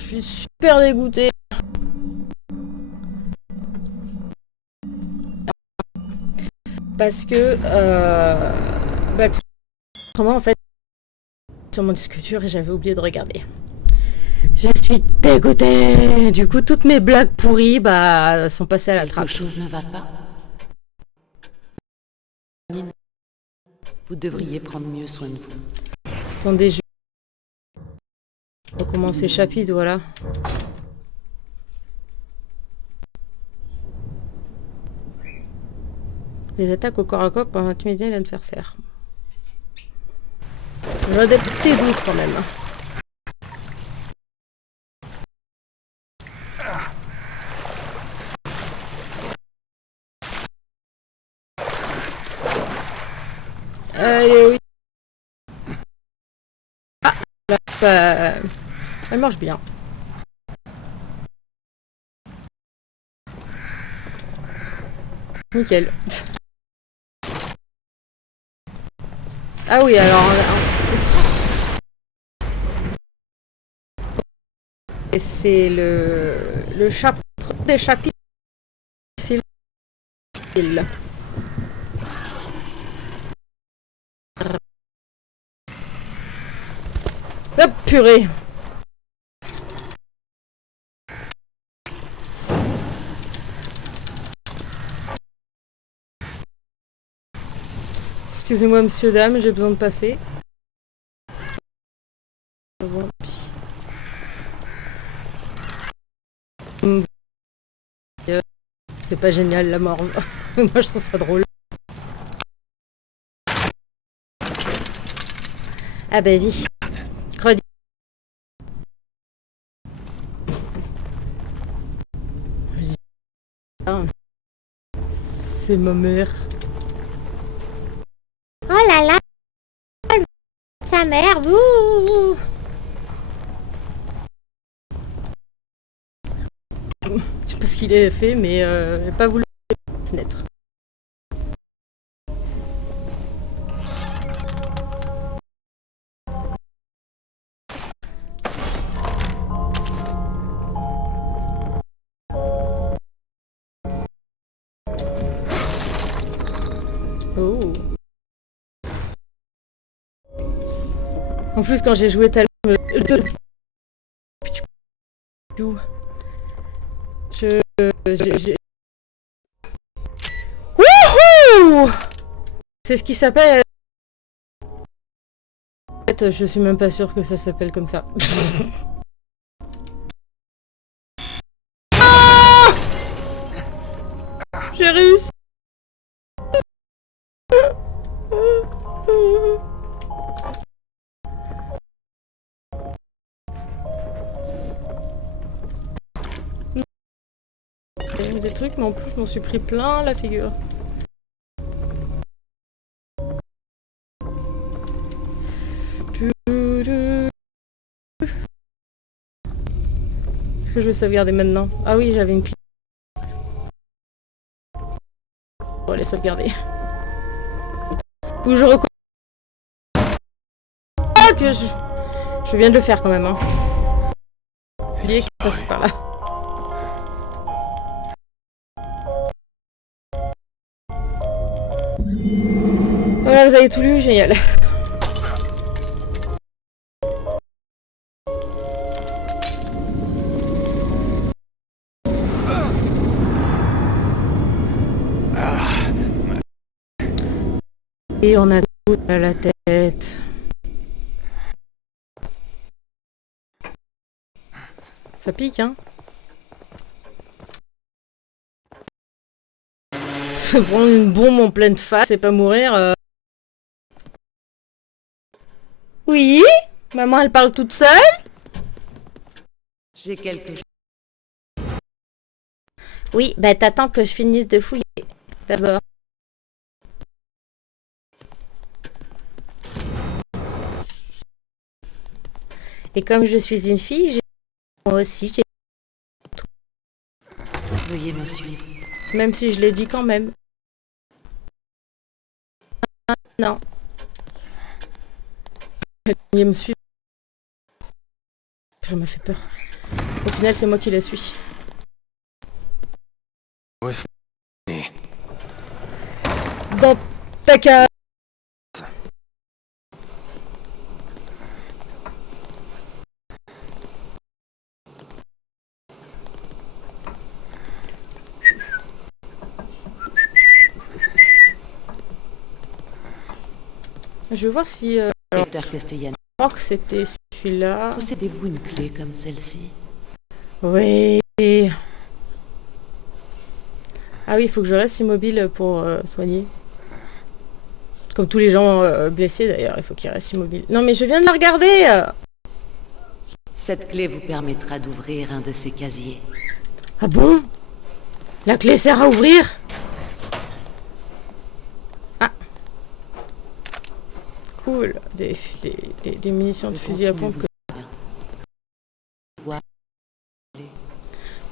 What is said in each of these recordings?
Je suis super dégoûtée. Parce que... bah, autrement, en fait, sur mon disque dur et j'avais oublié de regarder. Je suis dégoûtée. Du coup, toutes mes blagues pourries sont passées à la trappe. Quelque chose ne va pas. Vous devriez prendre mieux soin de vous. Attendez, je vais recommencer le chapitre, voilà. Les attaques au corps à corps peuvent intimider l'adversaire. J'ai des petits doutes quand même. Allez, oui. Ah, elle marche bien. Nickel. Ah oui, alors... Et c'est le chapitre des chapitres. C'est le... Hop, purée. Excusez-moi, monsieur, dame, j'ai besoin de passer. Bon, c'est pas génial la mort. Moi je trouve ça drôle. Ah bah oui. Redis. C'est ma mère. Oh là là. Sa mère. Bouh. Je sais pas ce qu'il a fait, mais il n'a pas voulu la fenêtre. Oh. En plus, quand j'ai joué tellement... Je... Wouhou! C'est ce qui s'appelle... En fait, je suis même pas sûre que ça s'appelle comme ça. Ah! J'ai réussi. Des trucs, mais en plus, je m'en suis pris plein la figure. Est-ce que je vais sauvegarder maintenant? Ah oui, j'avais une clé. On va les sauvegarder. Ou je recommence. Ah, que je viens de le faire quand même. Hein. Oubliez qu'il passe par là. Voilà, vous avez tout lu, génial. Et on a tout à la tête. Ça pique, hein. Se prendre une bombe en pleine face et pas mourir. Oui, maman, elle parle toute seule. J'ai quelque chose. Oui, bah t'attends que je finisse de fouiller d'abord. Et comme je suis une fille, moi aussi, j'ai... Veuillez me suivre. Même si je l'ai dit quand même. Non. Il me suit. Elle m'a fait peur. Au final, c'est moi qui la suis. Où est-ce qu'on est? Dans ta case. Je vais voir si... Docteur Castellani, je crois que c'était celui-là. possédez-vous une clé comme celle-ci? Oui. Ah oui, il faut que je reste immobile pour soigner. Comme tous les gens blessés d'ailleurs, il faut qu'ils restent immobiles. Non mais je viens de la regarder. Cette clé vous permettra d'ouvrir un de ces casiers. Ah bon? La clé sert à ouvrir? Ah. Cool. Des munitions de fusil à pompe.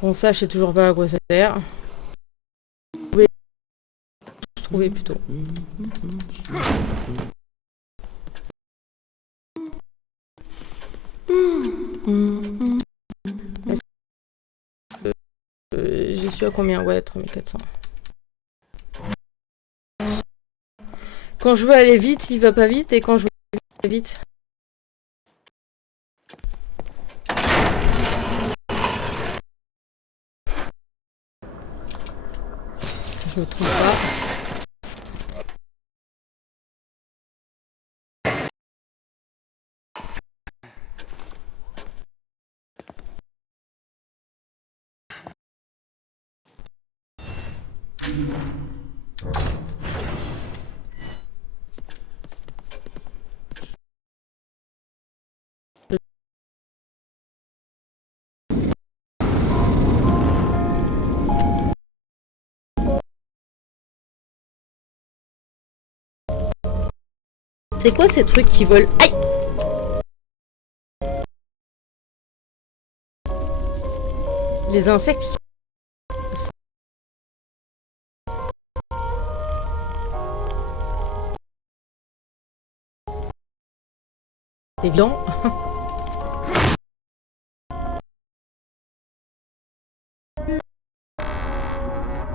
Bon ça, je sais toujours pas à quoi ça sert. Vous pouvez se trouver plutôt. J'y suis à combien? Ouais, 3400. Quand je veux aller vite, il va pas vite, et quand je veux aller vite... Je me trompe pas. C'est quoi ces trucs qui volent? Aïe! Les insectes qui... C'est violent.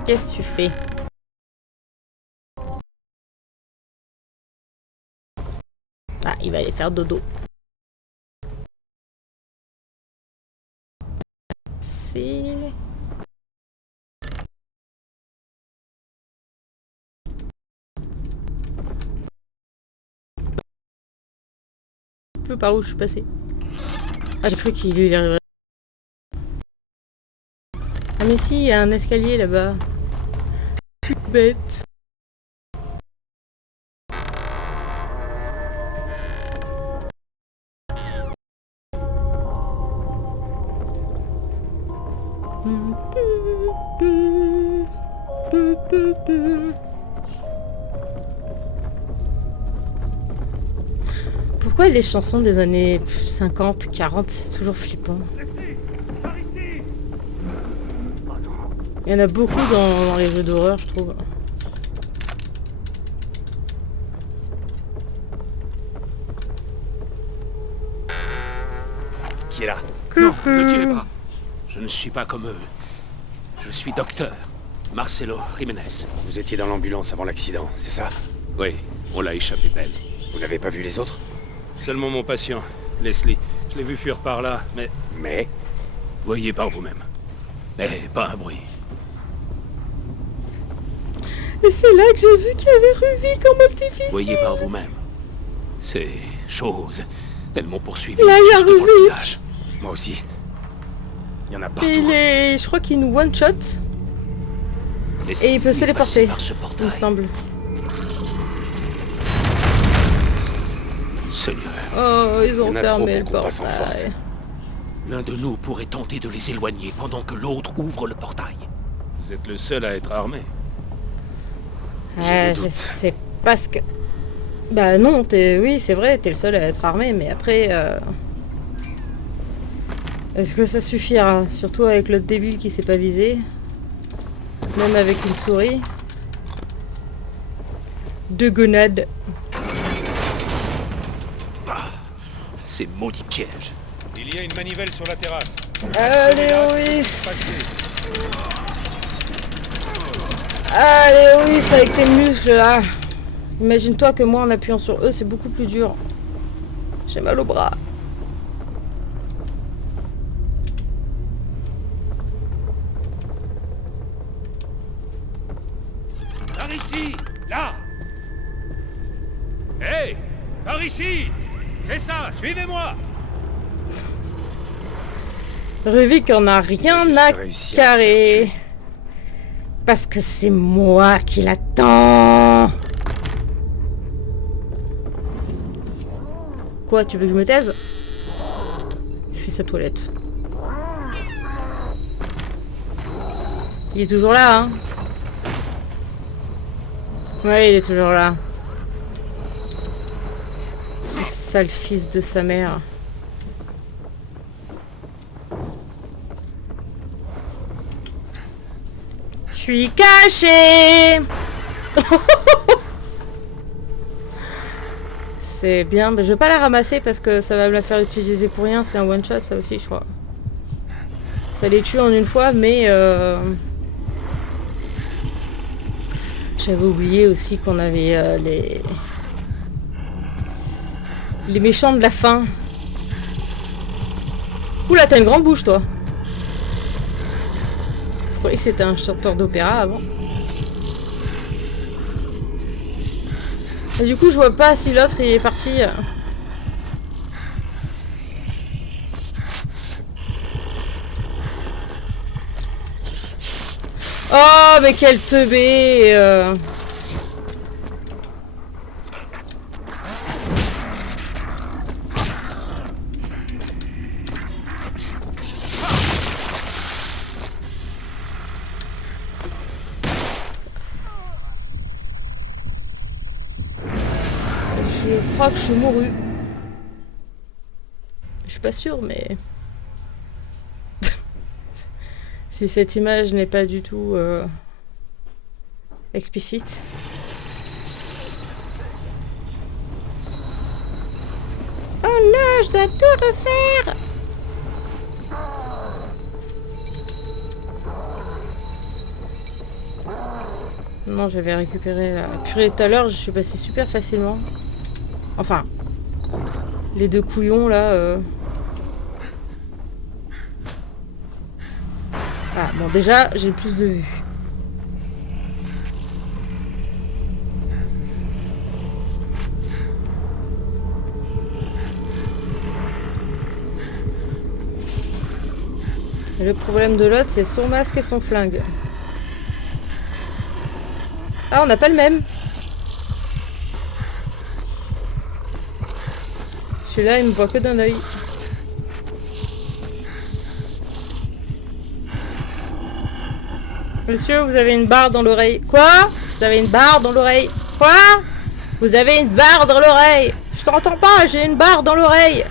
Qu'est-ce que tu fais? Ah, il va aller faire dodo. C'est... Plus par où je suis passée. Ah, j'ai cru qu'il lui arriverait. Ah mais si, il y a un escalier là-bas. Je suis bête. Pourquoi les chansons des années 50, 40, c'est toujours flippant? Il y en a beaucoup dans les jeux d'horreur, je trouve. Qui est là? Non, ne tirez pas. Je ne suis pas comme eux. Je suis docteur Marcelo Jiménez. Vous étiez dans l'ambulance avant l'accident, c'est ça? Oui, on l'a échappé belle. Vous n'avez pas vu les autres? Seulement mon patient, Leslie. Je l'ai vu fuir par là, mais... Mais? Voyez par vous-même. Mais pas un bruit. Et c'est là que j'ai vu qu'il y avait Ruby comme petit-fils. Voyez par vous-même. Ces choses, elles m'ont poursuivi Là, il y a jusque dans le Ruby. village. Moi aussi. Il y en a partout. Je crois qu'il nous one-shot. Leslie Et il peut se est téléporter, passé par ce il portail. me semble. Seigneur, Oh, ils Il y ont en a fermé le trop pour qu'on passe en portail. force. l'un de nous pourrait tenter de les éloigner pendant que l'autre ouvre le portail. Vous êtes le seul à être armé. J'ai des Je doutes. sais pas ce que... Bah non, oui, c'est vrai, t'es le seul à être armé, mais après... Est-ce que ça suffira? Surtout avec l'autre débile qui s'est pas visé. Même avec une souris. Deux gonades. Ces maudits pièges. Il y a une manivelle sur la terrasse. Allez, oui. Allez, oui, avec tes muscles là. Imagine-toi que moi en appuyant sur eux, c'est beaucoup plus dur. J'ai mal au bras. Par ici! Là! Hé! Par ici! C'est ça, suivez-moi! Ruvik en a rien Juste à réussi à se carrer. faire tuer. Parce que c'est moi qui l'attends. Quoi, tu veux que je me taise? Fuis sa toilette. Il est toujours là, hein? Ouais, il est toujours là. Ce sale fils de sa mère. Je suis caché. C'est bien, mais je vais pas la ramasser parce que ça va me la faire utiliser pour rien. C'est un one shot, ça aussi, je crois. Ça les tue en une fois, mais j'avais oublié aussi qu'on avait les méchants de la fin. Oula, t'as une grande bouche, toi. Je croyais que c'était un chanteur d'opéra avant. Et du coup, je vois pas si l'autre il est parti. Oh, mais quel teubé Je crois que je suis mourue. Je suis pas sûre, mais... si cette image n'est pas du tout explicite. Oh non, je dois tout refaire. Non, j'avais récupéré la purée tout à l'heure, je suis passée super facilement. Enfin, les deux couillons là. Ah, bon, déjà, j'ai plus de vue. Et le problème de l'autre, c'est son masque et son flingue. Ah, on n'a pas le même. Celui-là, il me voit que d'un œil. Monsieur, vous avez une barre dans l'oreille. Quoi? Vous avez une barre dans l'oreille. Quoi? Vous avez une barre dans l'oreille. Je t'entends pas, j'ai une barre dans l'oreille.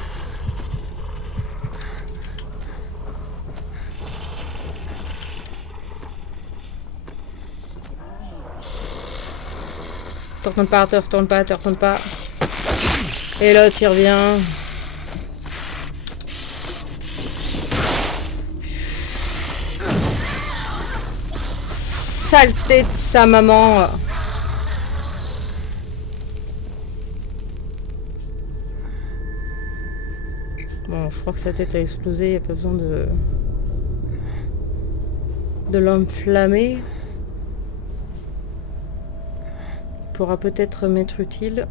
Te retourne pas, te retourne pas, te retourne pas. Et l'autre, il revient. Saleté de sa maman. Bon, je crois que sa tête a explosé, il n'y a pas besoin de l'enflammer. Pourra peut-être m'être utile.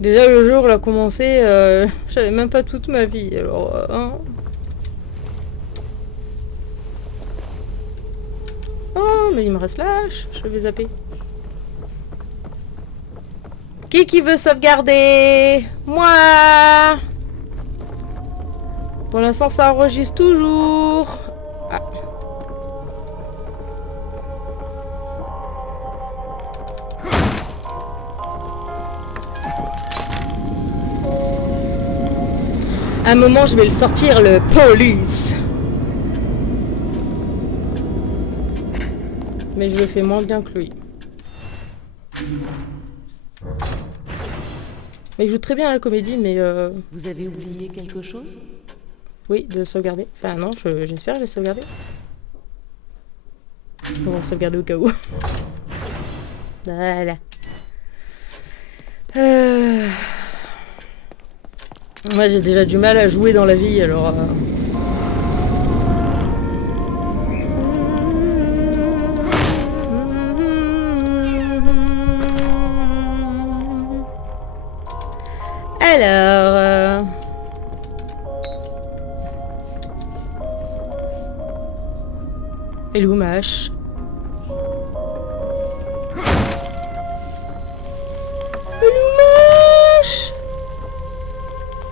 Déjà le jour où il a commencé, j'avais même pas toute ma vie, alors hein. Oh mais il me reste lâche, je vais zapper. Qui veut sauvegarder? Moi. Pour l'instant ça enregistre toujours. Ah. Un moment je vais le sortir, le police. Mais je le fais moins bien que lui. Mais il joue très bien à la comédie, mais... Vous avez oublié quelque chose? Oui, de sauvegarder. Enfin non, j'espère que j'ai sauvegardé. On va sauvegarder au cas où. Voilà. Moi j'ai déjà du mal à jouer dans la vie, alors... Alors... Et où ma hache?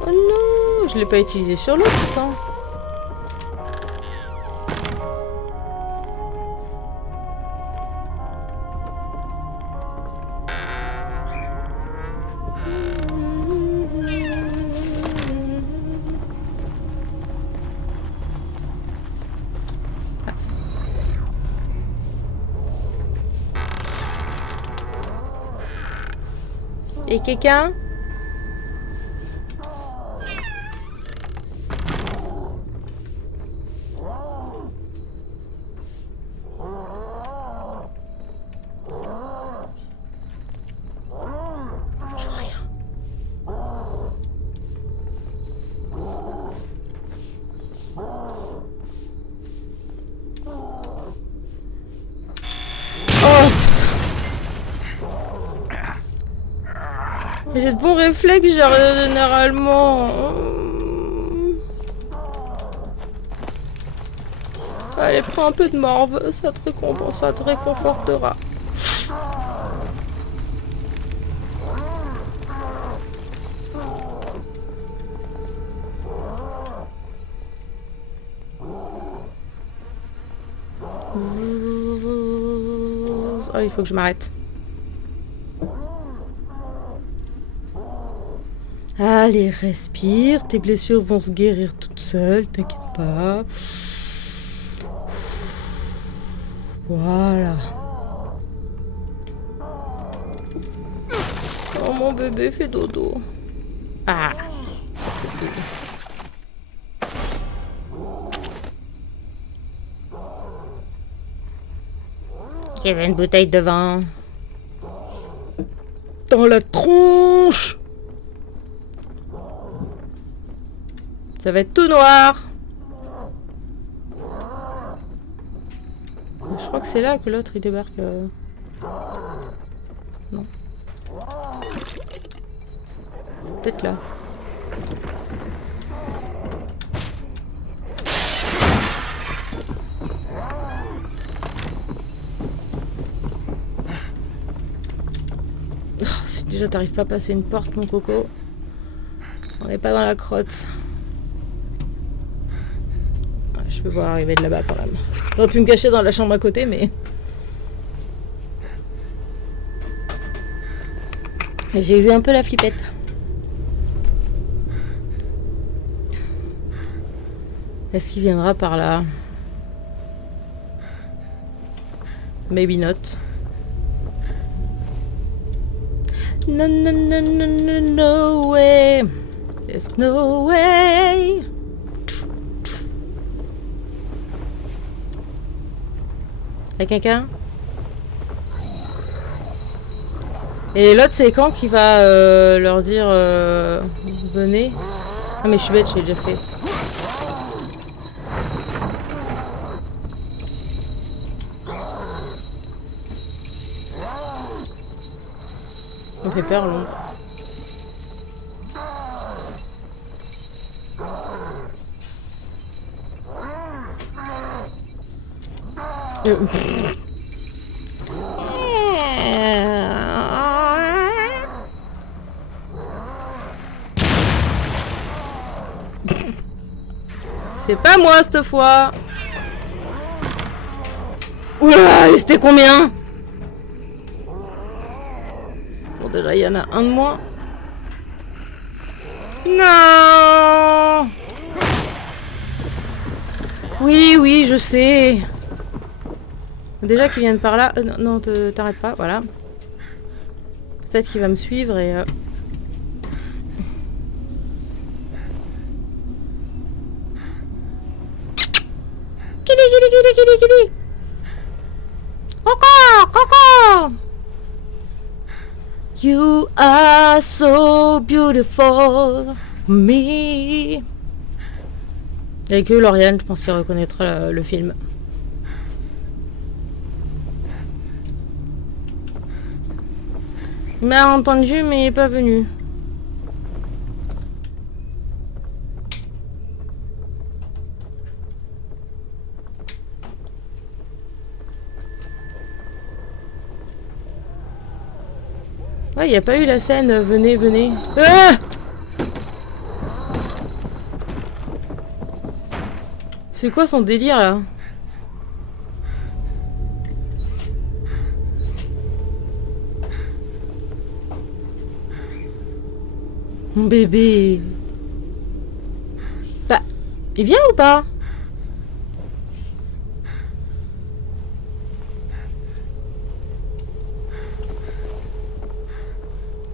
Oh non, je l'ai pas utilisé sur l'autre pourtant. Et quelqu'un? Je vois rien. Oh putain. J'ai de bons réflexes généralement. Allez, prends un peu de morve, ça te réconfortera. Oh, il faut que je m'arrête. Allez, respire. Tes blessures vont se guérir toutes seules, t'inquiète pas. Voilà. Oh, mon bébé fait dodo. Ah. Il y avait une bouteille de vin. Dans la tronche. Ça va être tout noir. Je crois que c'est là que l'autre il débarque. Non. C'est peut-être là. Oh, si déjà t'arrives pas à passer une porte, mon coco. On n'est pas dans la crotte. Ouais, je peux voir arriver de là-bas quand même. J'aurais pu me cacher dans la chambre à côté, mais... J'ai eu un peu la flippette. Est-ce qu'il viendra par là? Maybe not. No, no, no, no, no, no way. There's no way. Y'a quelqu'un? Et l'autre c'est quand qui va leur dire venez? Ah mais je suis bête, j'ai déjà fait. On fait peur l'ombre. C'est pas moi cette fois. Oula, c'était combien? Bon déjà il y en a un de moins. Non. Oui, oui, je sais. Déjà qu'il vienne par là. Non, non, t'arrêtes pas, voilà. Peut-être qu'il va me suivre et... Kili. Coco. You are so beautiful, me. Et que Lauriane, je pense qu'il reconnaîtra le film. Il m'a entendu, mais il n'est pas venu. Ouais, il n'y a pas eu la scène, venez. Ah, c'est quoi son délire là? Mon bébé. Bah, il vient ou pas?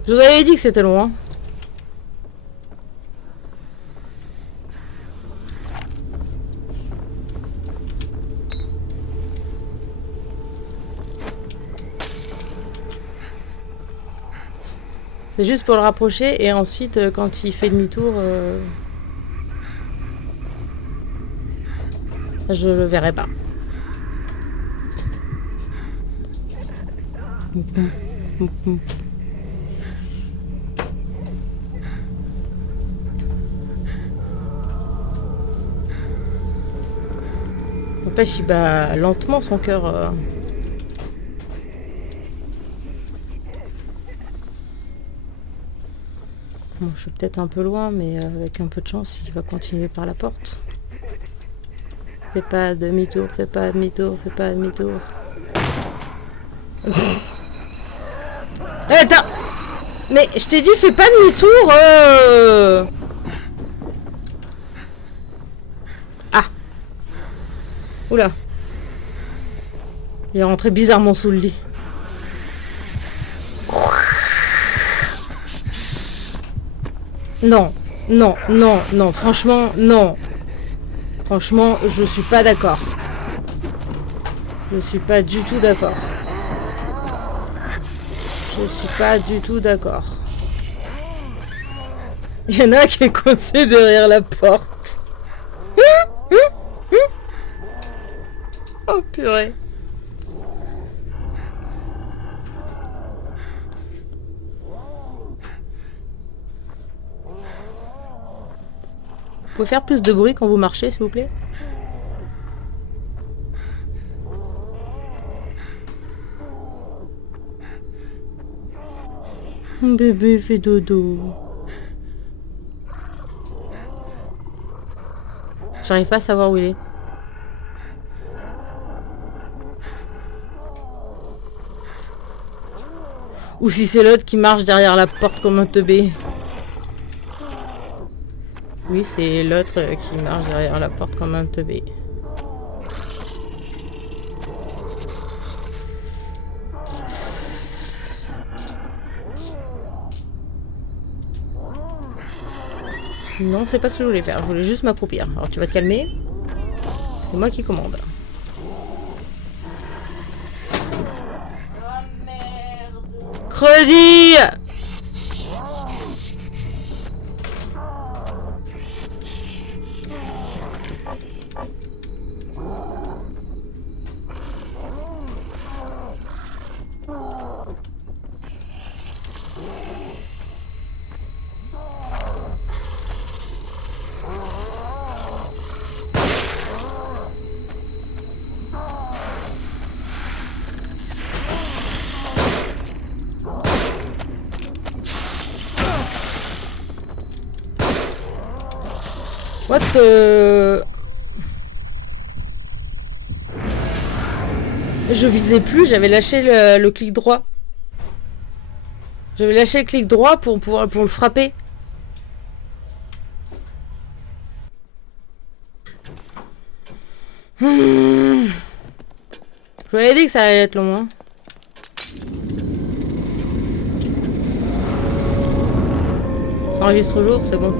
Je vous avais dit que c'était loin. C'est juste pour le rapprocher et ensuite quand il fait demi-tour, je le verrai pas. N'empêche, il bat lentement son cœur. Bon, je suis peut-être un peu loin, mais avec un peu de chance, il va continuer par la porte. Fais pas demi-tour. Attends. Mais je t'ai dit, fais pas demi-tour. Ah. Oula. Il est rentré bizarrement sous le lit. Non, franchement, non. Franchement, je suis pas d'accord. Je suis pas du tout d'accord. Il y en a qui est coincé derrière la porte. Oh purée. Vous pouvez faire plus de bruit quand vous marchez, s'il vous plaît? Mon bébé fait dodo. J'arrive pas à savoir où il est. Ou si c'est l'autre qui marche derrière la porte comme un teubé. Oui, c'est l'autre qui marche derrière la porte comme un teubé. Non, c'est pas ce que je voulais faire. Je voulais juste m'accroupir. Alors tu vas te calmer. C'est moi qui commande. Credi! What Je visais plus, j'avais lâché le clic droit. J'avais lâché le clic droit pour le frapper. Je vous avais dit que ça allait être long, hein. Ça enregistre toujours, c'est bon.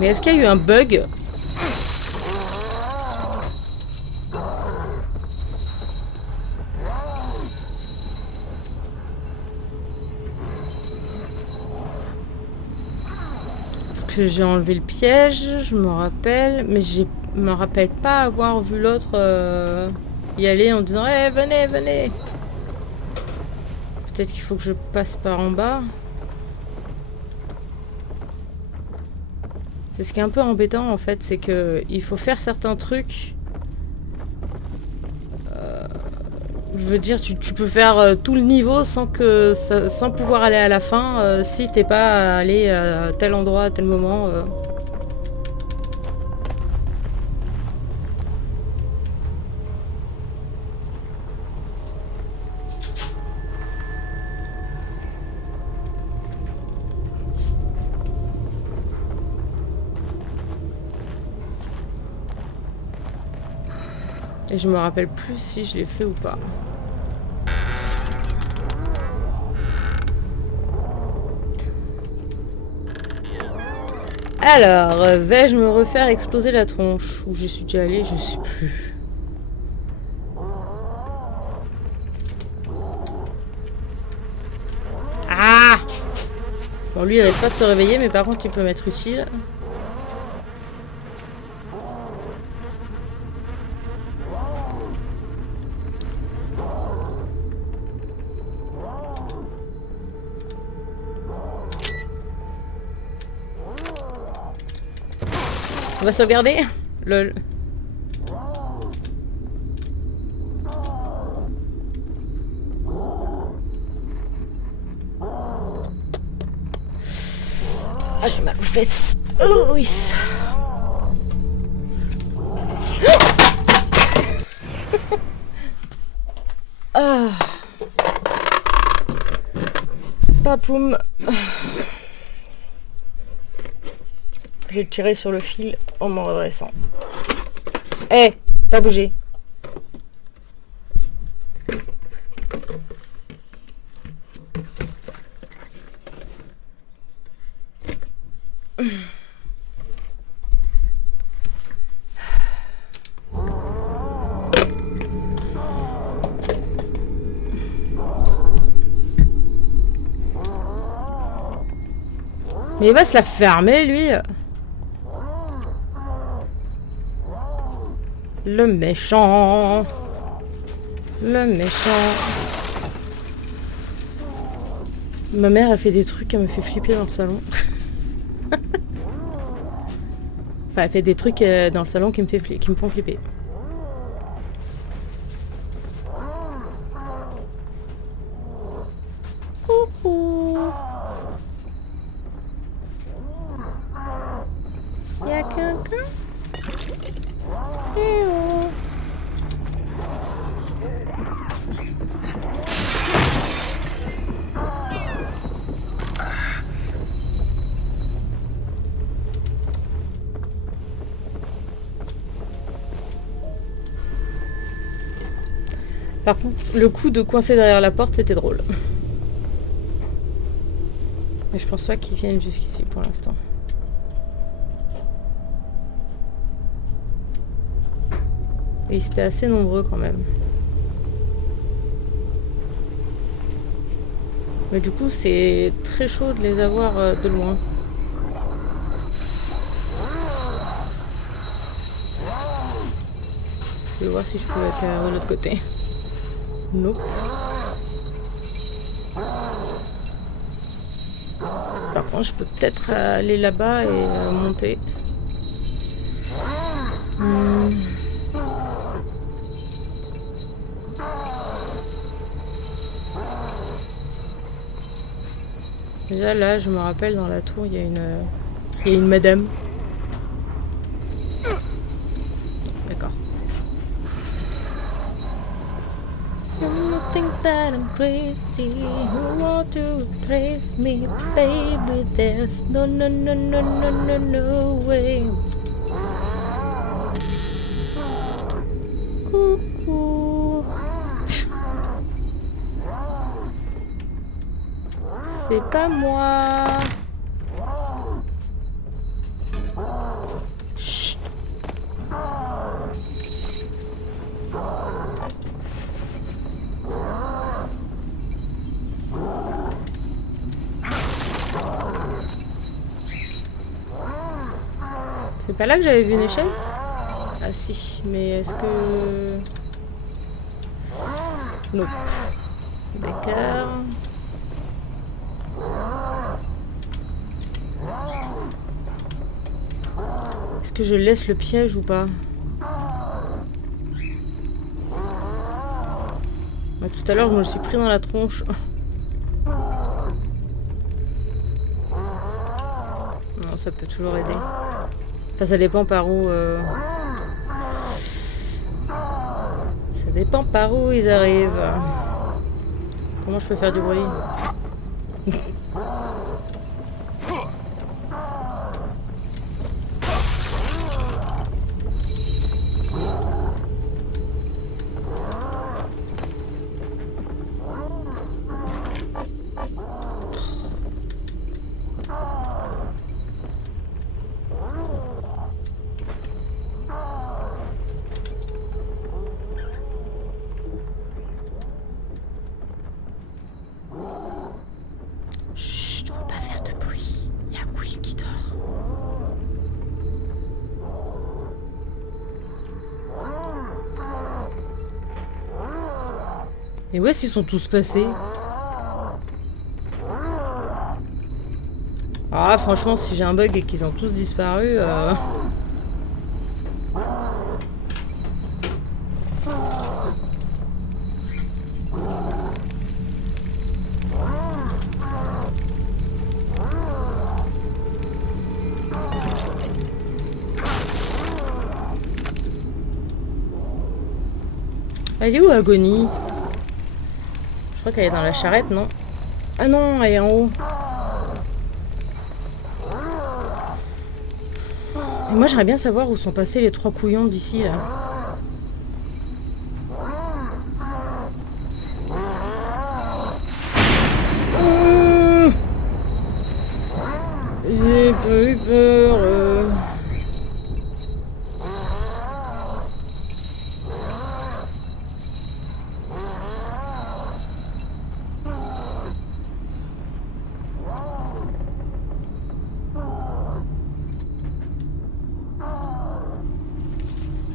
Mais est-ce qu'il y a eu un bug? Parce que j'ai enlevé le piège, je me rappelle, mais je me rappelle pas avoir vu l'autre y aller en disant hey, venez, venez. Peut-être qu'il faut que je passe par en bas. C'est ce qui est un peu embêtant en fait, c'est que il faut faire certains trucs. Je veux dire, tu peux faire tout le niveau sans pouvoir aller à la fin si t'es pas allé à tel endroit à tel moment. Et je me rappelle plus si je l'ai fait ou pas. Alors, vais-je me refaire exploser la tronche? Où j'y suis déjà allée, je sais plus. Ah! Bon, lui, il arrête pas de se réveiller, mais par contre, il peut m'être utile. On va sauvegarder. Lol. Ah, j'ai mal aux fesses. Oh oui. Ah. Papoum. J'ai tiré sur le fil en m'en redressant. Eh, pas bouger. Mais il va se la fermer, lui. Le méchant. Le méchant. Ma mère a fait des trucs, elle me fait flipper dans le salon. Enfin, elle fait des trucs dans le salon qui me font flipper. Coucou. Y'a quelqu'un? Eh oh. Par contre, le coup de coincer derrière la porte, c'était drôle. Mais je pense pas qu'ils viennent jusqu'ici pour l'instant. Et ils étaient assez nombreux quand même. Mais du coup, c'est très chaud de les avoir de loin. Je vais voir si je peux atterrir de l'autre côté. Nope. Par contre, je peux peut-être aller là-bas et monter. Déjà là, je me rappelle dans la tour, il y a une madame. D'accord. You think that I'm crazy? You want to replace me, baby? There's no way. Coucou. C'est pas moi. Chut. C'est pas là que j'avais vu une échelle? Ah si, mais est-ce que... Nope. D'accord. Est-ce que je laisse le piège ou pas? Bah, tout à l'heure, je me le suis pris dans la tronche. Non, ça peut toujours aider. Enfin, ça dépend par où... Ça dépend par où ils arrivent. Comment je peux faire du bruit? Chut, faut pas faire de bruit. Il y a Quill qui dort. Et où est-ce qu'ils sont tous passés? Ah, franchement, si j'ai un bug et qu'ils ont tous disparu... Elle est où, Agonie? Je crois qu'elle est dans la charrette, non? Ah non, elle est en haut. Et moi, j'aimerais bien savoir où sont passés les 3 couillons d'ici, là. J'ai pas eu peur.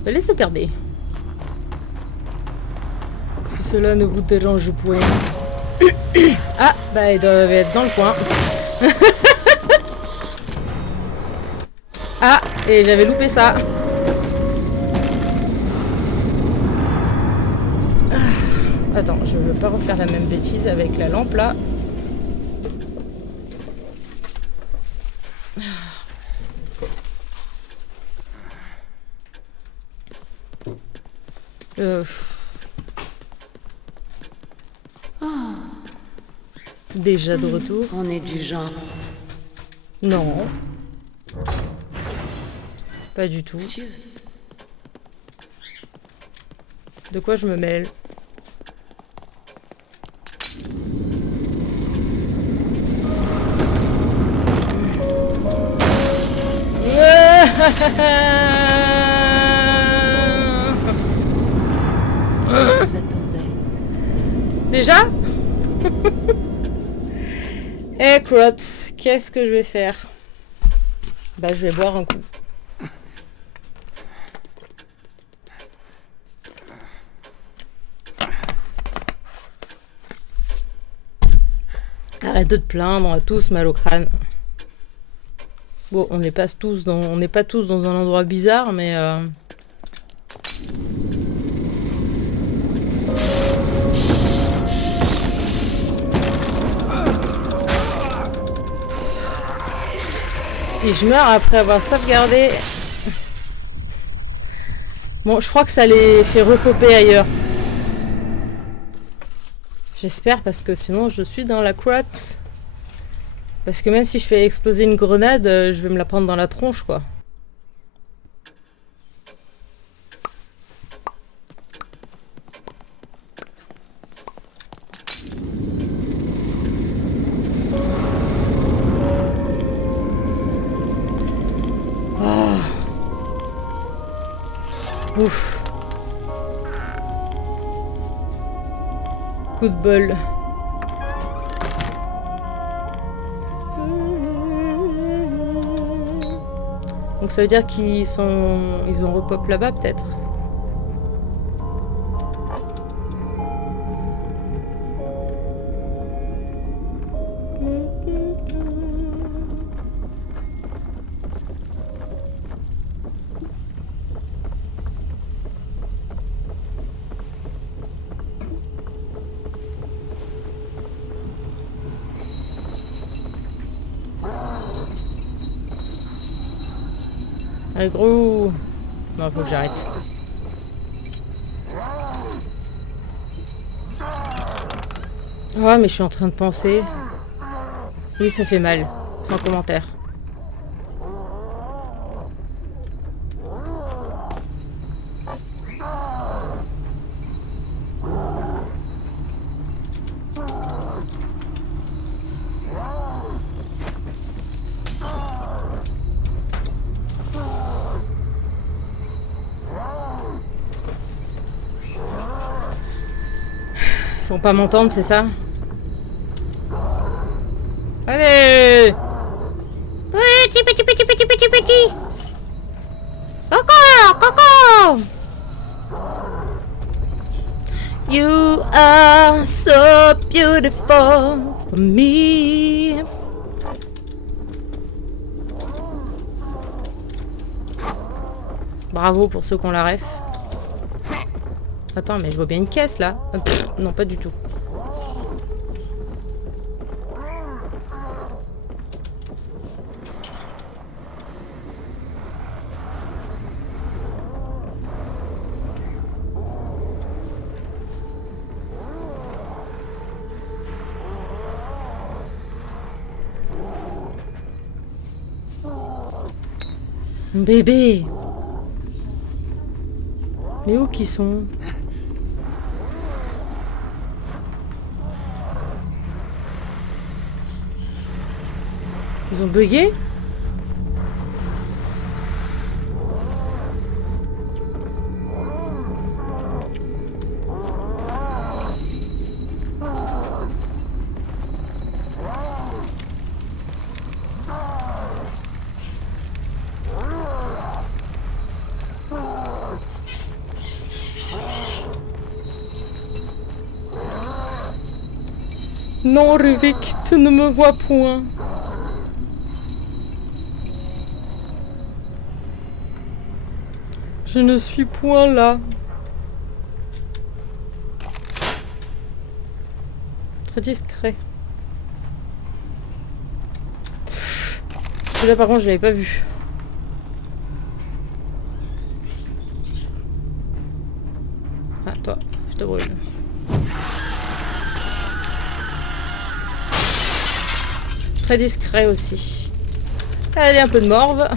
Laissez garder. Si cela ne vous dérange point. Ah, bah ils doivent être dans le coin. Ah, et j'avais loupé ça. Attends, je veux pas refaire la même bêtise avec la lampe là. Déjà de retour? On est du genre. Non. Pas du tout. Monsieur. De quoi je me mêle? Je vous attendais. Déjà? Eh crotte, qu'est-ce que je vais faire? Bah je vais boire un coup. Arrête de te plaindre, on a tous mal au crâne. Bon, on n'est pas tous dans un endroit bizarre, mais Si je meurs après avoir sauvegardé... Bon, je crois que ça les fait recoper ailleurs. J'espère, parce que sinon je suis dans la crotte. Parce que même si je fais exploser une grenade, je vais me la prendre dans la tronche, quoi. Ouf. Coup de bol. Donc ça veut dire qu'ils ont repop là-bas peut-être. Allez gros. Non, faut que j'arrête. Ouais, mais je suis en train de penser. Oui, ça fait mal. Sans commentaire. Ils vont pas m'entendre, c'est ça? Allez! Petit! Coco! You are so beautiful for me. Bravo pour ceux qui ont la ref. Attends, mais je vois bien une caisse là. Pff, non, pas du tout. Mon bébé. Mais où qu'ils sont? Ils ont bugué? Non, Ruvik, tu ne me vois point. Je ne suis point là. Très discret. Celui-là par contre je l'avais pas vu. Ah toi, je te brûle. Très discret aussi. Allez, un peu de morve.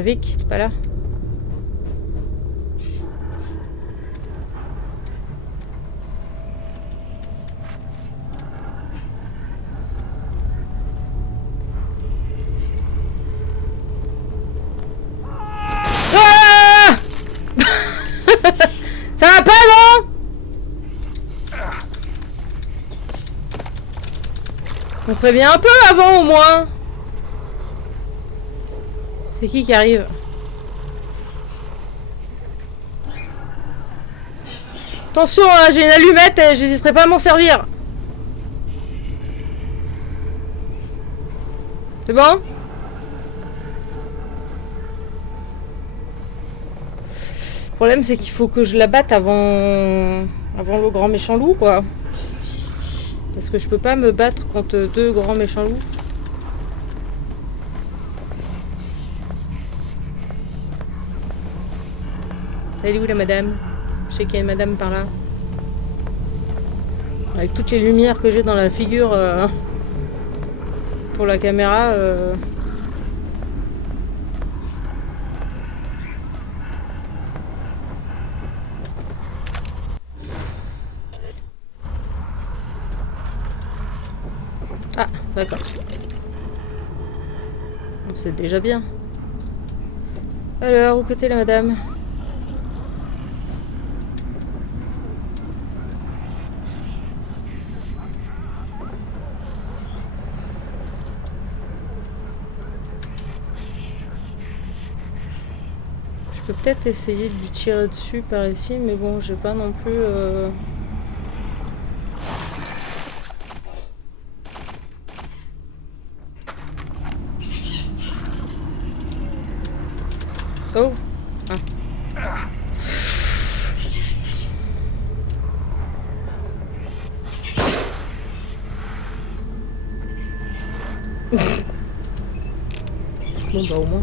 Vic, t'es pas là? Ah ça va pas, non? On prévient un peu avant au moins. C'est qui arrive? Attention, hein, j'ai une allumette et j'hésiterai pas à m'en servir. C'est bon? Le problème c'est qu'il faut que je la batte avant le grand méchant loup, quoi. Parce que je peux pas me battre contre deux grands méchants loups. Elle est où la madame? Je sais qu'il y a une madame par là. Avec toutes les lumières que j'ai dans la figure pour la caméra. Ah, d'accord. C'est déjà bien. Alors, où côté la madame? Je peux peut-être essayer de lui tirer dessus par ici, mais bon, j'ai pas non plus... Oh ah. Bon bah au moins.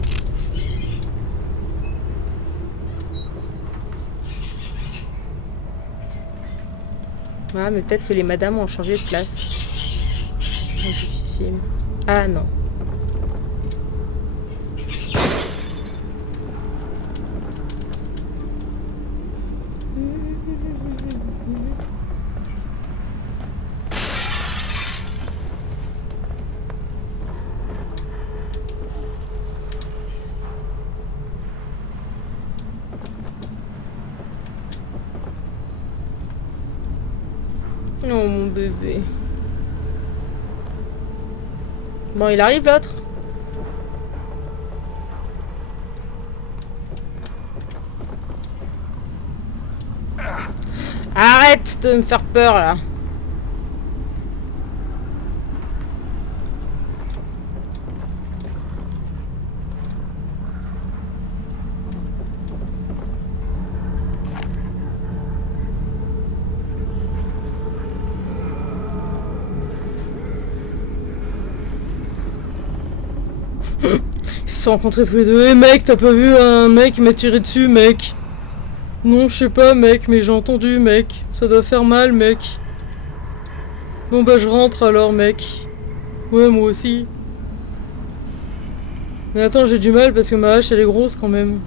Ah mais peut-être que les madames ont changé de place. Difficile. Ah non. Non, mon bébé. Bon, il arrive l'autre. Arrête de me faire peur là. Ils se sont rencontrés tous les deux. Eh mec, t'as pas vu un mec qui m'a tiré dessus, mec? Non, je sais pas, mec, mais j'ai entendu, mec. Ça doit faire mal, mec. Bon bah je rentre alors, mec. Ouais, moi aussi. Mais attends, j'ai du mal parce que ma hache, elle est grosse quand même.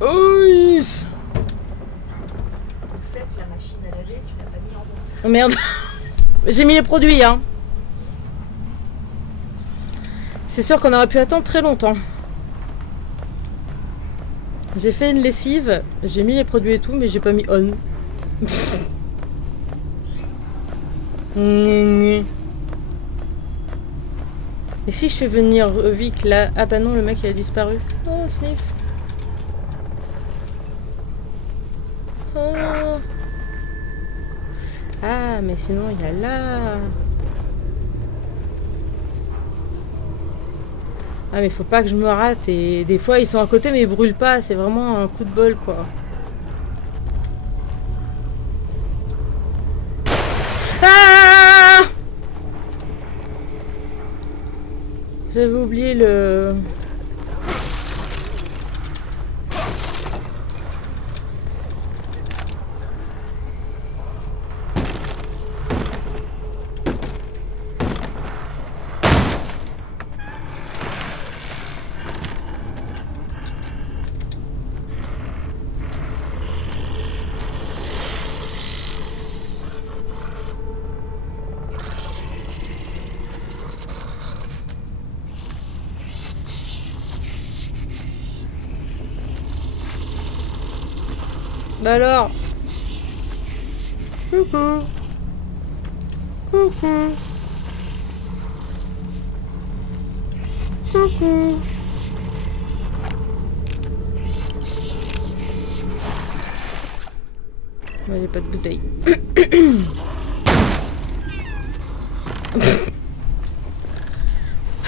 Oh yes. En fait, la machine à laver, tu l'as pas mis en route. Oh merde. J'ai mis les produits, hein. C'est sûr qu'on aurait pu attendre très longtemps. J'ai fait une lessive, j'ai mis les produits et tout, mais j'ai pas mis on. Et si je fais venir Vic là? Ah bah non, le mec il a disparu. Oh, sniff. Oh. Ah, mais sinon il y a là. Ah mais faut pas que je me rate, et des fois ils sont à côté mais ils brûlent pas, c'est vraiment un coup de bol quoi. Ah, j'avais oublié le... Bah alors. Coucou. Coucou. Coucou. Il n'y a pas de bouteille.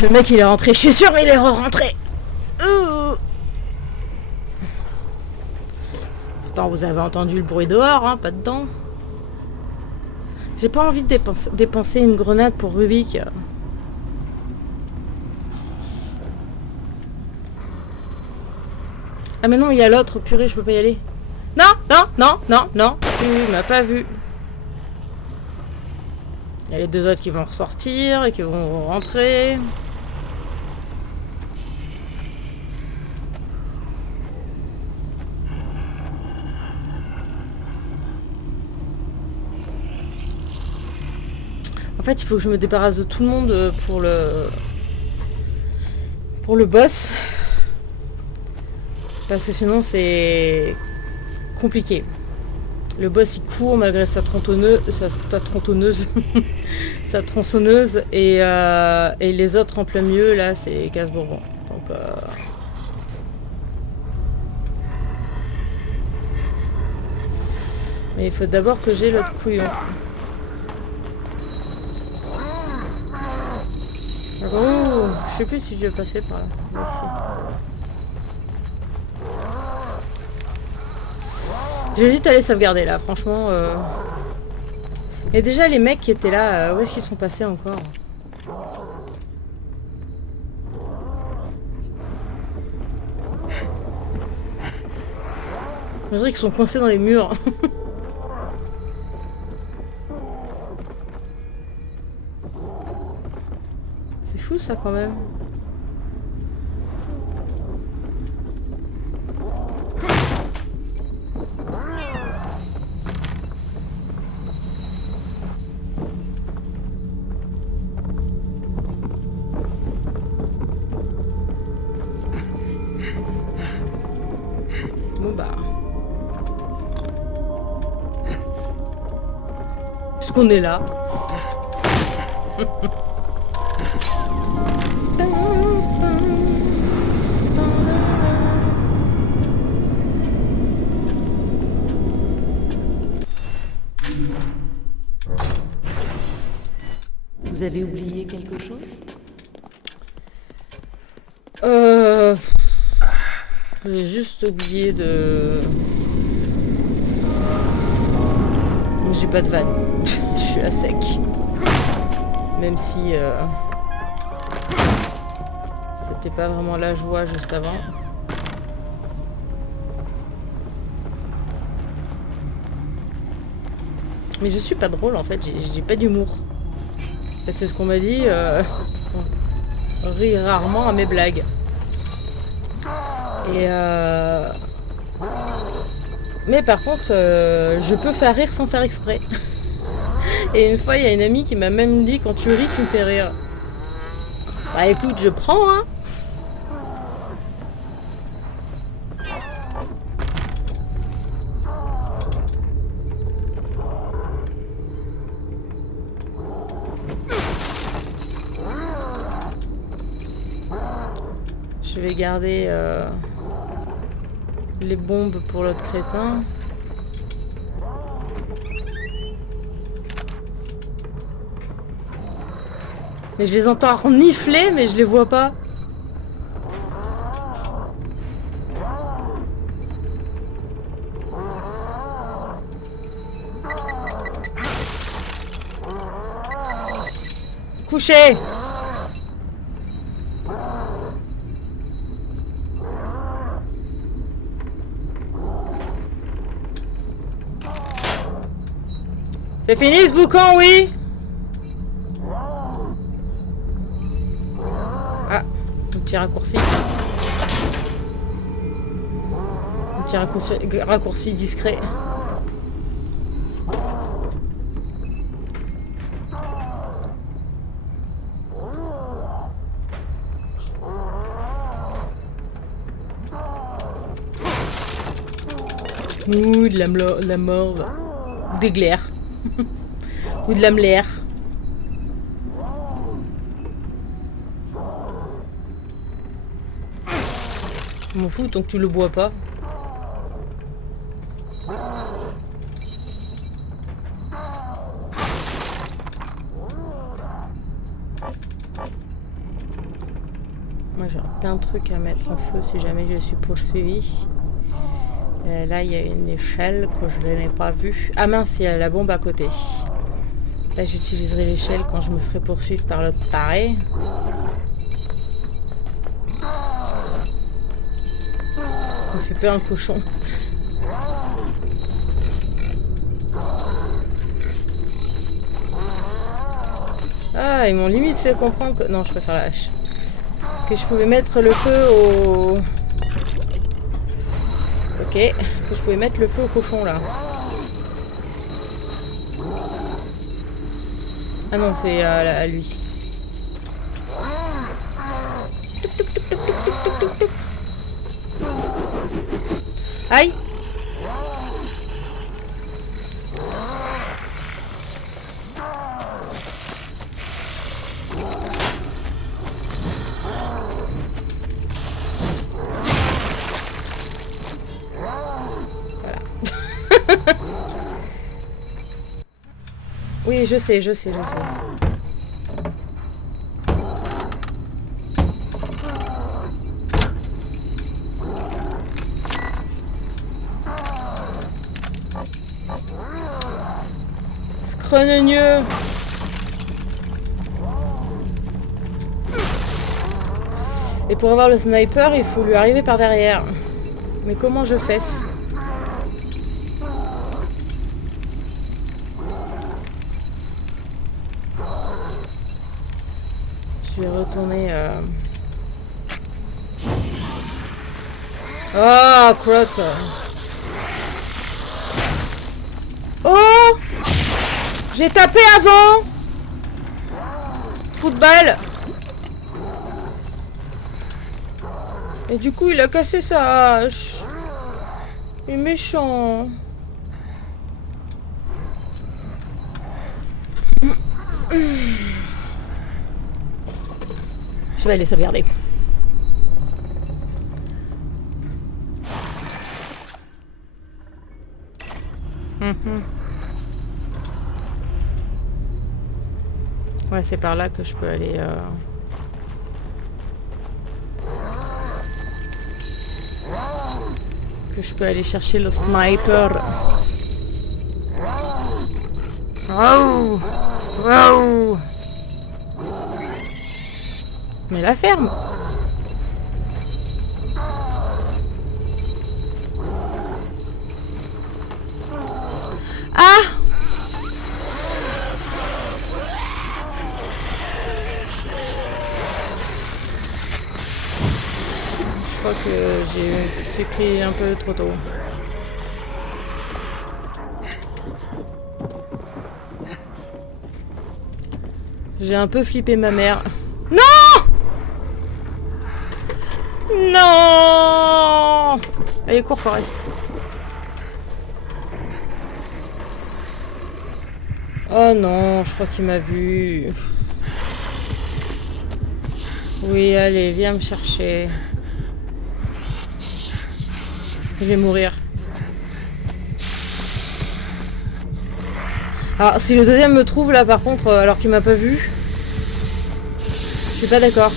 Le mec il est rentré, je suis sûr il est rentré. Pourtant vous avez entendu le bruit dehors, hein, pas dedans. J'ai pas envie de dépenser une grenade pour Rubik. Ah mais non, il y a l'autre, purée, je peux pas y aller. Non, non, non, non, non, tu m'as pas vu. Il y a les deux autres qui vont ressortir et qui vont rentrer. En fait, il faut que je me débarrasse de tout le monde pour le boss. Parce que sinon, c'est compliqué. Le boss, il court malgré sa tronçonneuse, sa tronçonneuse, et les autres en plein milieu, là, c'est casse-bonbon. Donc, mais il faut d'abord que j'ai l'autre couillon. Oh, je sais plus si je vais passer par là. Ici. J'hésite à les sauvegarder là, franchement. Et déjà les mecs qui étaient là, où est-ce qu'ils sont passés encore? Je dirais qu'ils sont coincés dans les murs. C'est fou ça quand même. Bon bah... Puisqu'on est là. Vous avez oublié quelque chose? J'ai juste oublié de... J'ai pas de vanne. Je suis à sec. Même si... c'était pas vraiment la joie juste avant. Mais je suis pas drôle en fait, j'ai pas d'humour. C'est ce qu'on m'a dit. On rit rarement à mes blagues. Et mais par contre, je peux faire rire sans faire exprès. Et une fois, il y a une amie qui m'a même dit, quand tu ris, tu me fais rire. Bah écoute, je prends, hein. Je vais garder les bombes pour l'autre crétin. Mais je les entends renifler, mais je les vois pas. Couché. C'est fini ce boucan, oui. Ah, un petit raccourci. Un petit raccourci discret. Ouh, de la morve. Des glaires. Ou de la mlaire. Je m'en fous tant que tu le bois pas. Moi j'ai plein de trucs à mettre en feu si jamais je suis poursuivi. Là il y a une échelle que je n'ai pas vue. Ah mince, il y a la bombe à côté. Là, j'utiliserai l'échelle quand je me ferai poursuivre par l'autre taré. Ça me fait peur le cochon. Ah, ils m'ont limite fait comprendre que... Non, je préfère la hache. Que je pouvais mettre le feu au... Ok, que je pouvais mettre le feu au cochon, là. Ah non, c'est à lui. Aïe! Oui, je sais. Scrogneux. Et pour avoir le sniper, il faut lui arriver par derrière. Mais comment je fais ça? Je vais retourner... Oh, crotte. Oh! J'ai tapé avant! Trou de balle. Et du coup, il a cassé sa hache. Il est méchant. Je vais aller sauvegarder. Ouais, c'est par là que je peux aller... Que je peux aller chercher le sniper. Oh! Oh! Mais la ferme! Ah! Je crois que j'ai pris un peu trop tôt. J'ai un peu flippé ma mère. Non! Non! Allez, cours, Forest. Oh non, je crois qu'il m'a vu. Oui, allez, viens me chercher. Je vais mourir. Alors, si le deuxième me trouve là, par contre, alors qu'il m'a pas vu, je suis pas d'accord.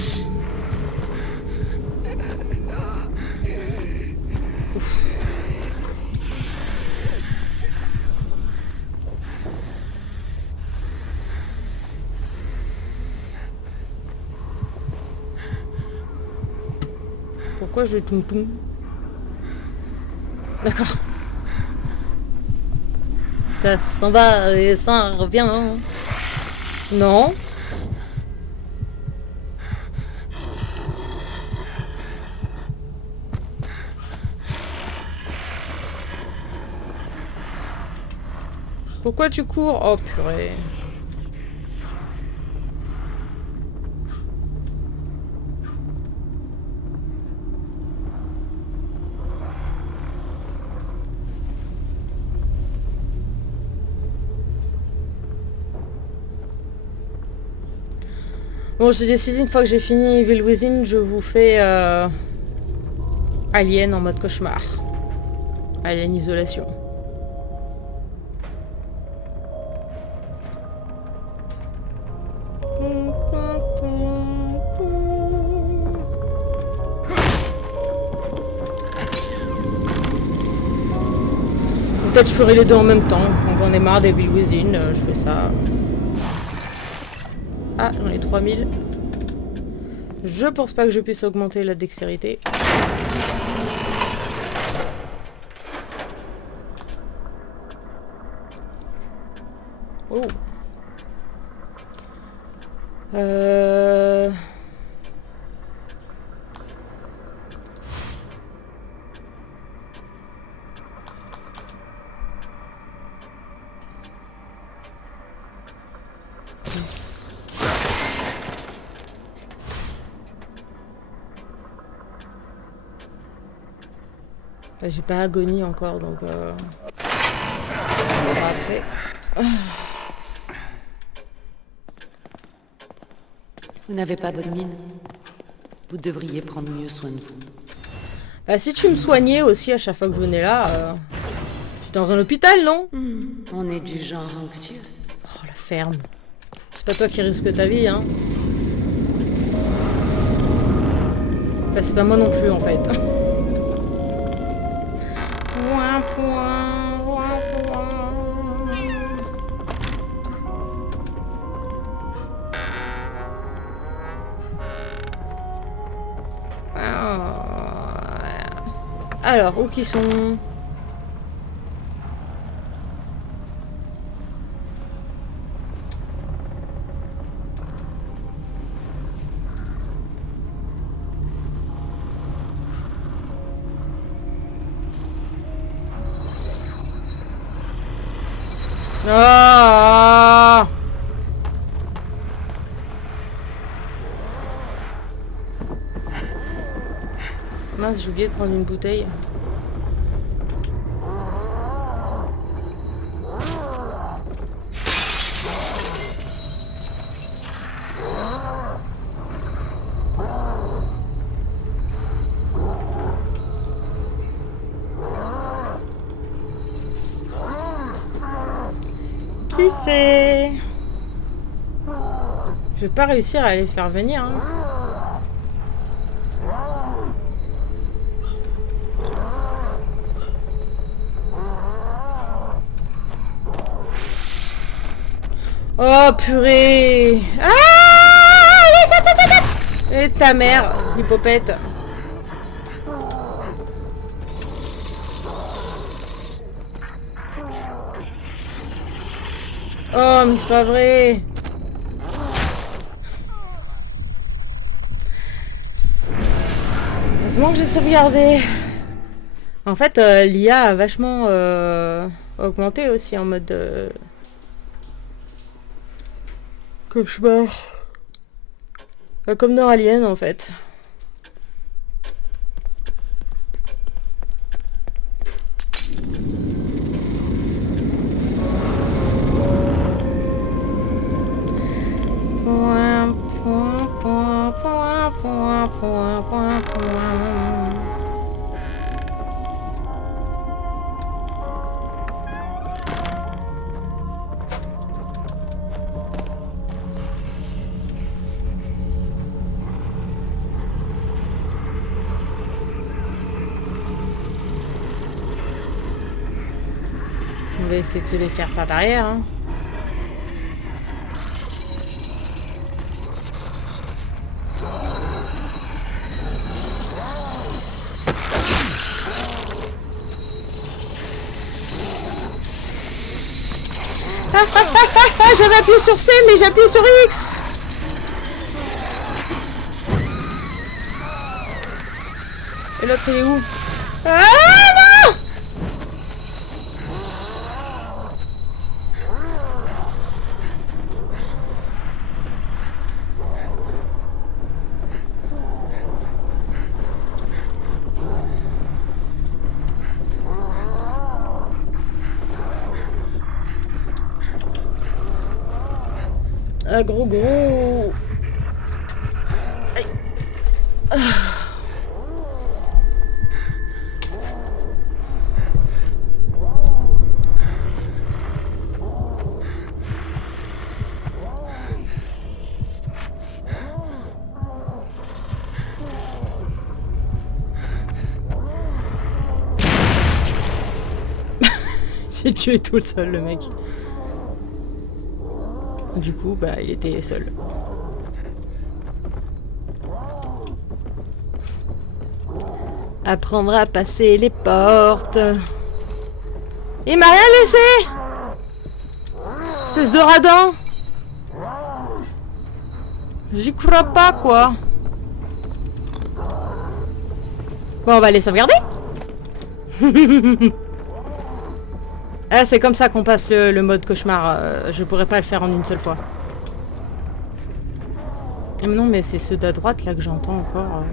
Pourquoi je toum toum? D'accord. Ça s'en va et ça revient. Non. Pourquoi tu cours? Oh purée. Bon, j'ai décidé, une fois que j'ai fini Evil Within, je vous fais Alien en mode cauchemar. Alien Isolation. Peut-être je ferai les deux en même temps. Quand j'en ai marre d'Evil Within, je fais ça. Ah, j'en ai 3000. Je pense pas que je puisse augmenter la dextérité. Oh. J'ai pas agonie encore, donc on verra après. Vous n'avez pas bonne mine. Vous devriez prendre mieux soin de vous. Bah, si tu me soignais aussi à chaque fois que je venais là, je suis dans un hôpital, non? On est du genre anxieux. Oh, la ferme. C'est pas toi qui risques ta vie, hein. Enfin, c'est pas moi non plus, en fait. Point, point, point, point. Alors, où qu'ils sont? Ah! Mince, j'ai oublié de prendre une bouteille. Qui c'est? Je vais pas réussir à les faire venir, hein. Oh purée! Ah! Et ta mère, l'hypopète. Oh mais c'est pas vrai. Heureusement que j'ai sauvegardé. En fait, l'IA a vachement augmenté aussi en mode cauchemar. Comme dans Alien en fait. On va essayer de se les faire par derrière. Hein. J'avais appuyé sur C mais j'ai appuyé sur X. Et l'autre il est où? Ah non! Ah, gros. Aïe. Ah. C'est tué tout seul le mec. Du coup, bah il était seul. Apprendre à passer les portes. Il m'a rien laissé. Espèce de radin. J'y crois pas, quoi. Bon, on va aller sauvegarder. Ah, c'est comme ça qu'on passe le mode cauchemar. Je pourrais pas le faire en une seule fois. Ah, mais non, mais c'est ceux d'à droite là que j'entends encore.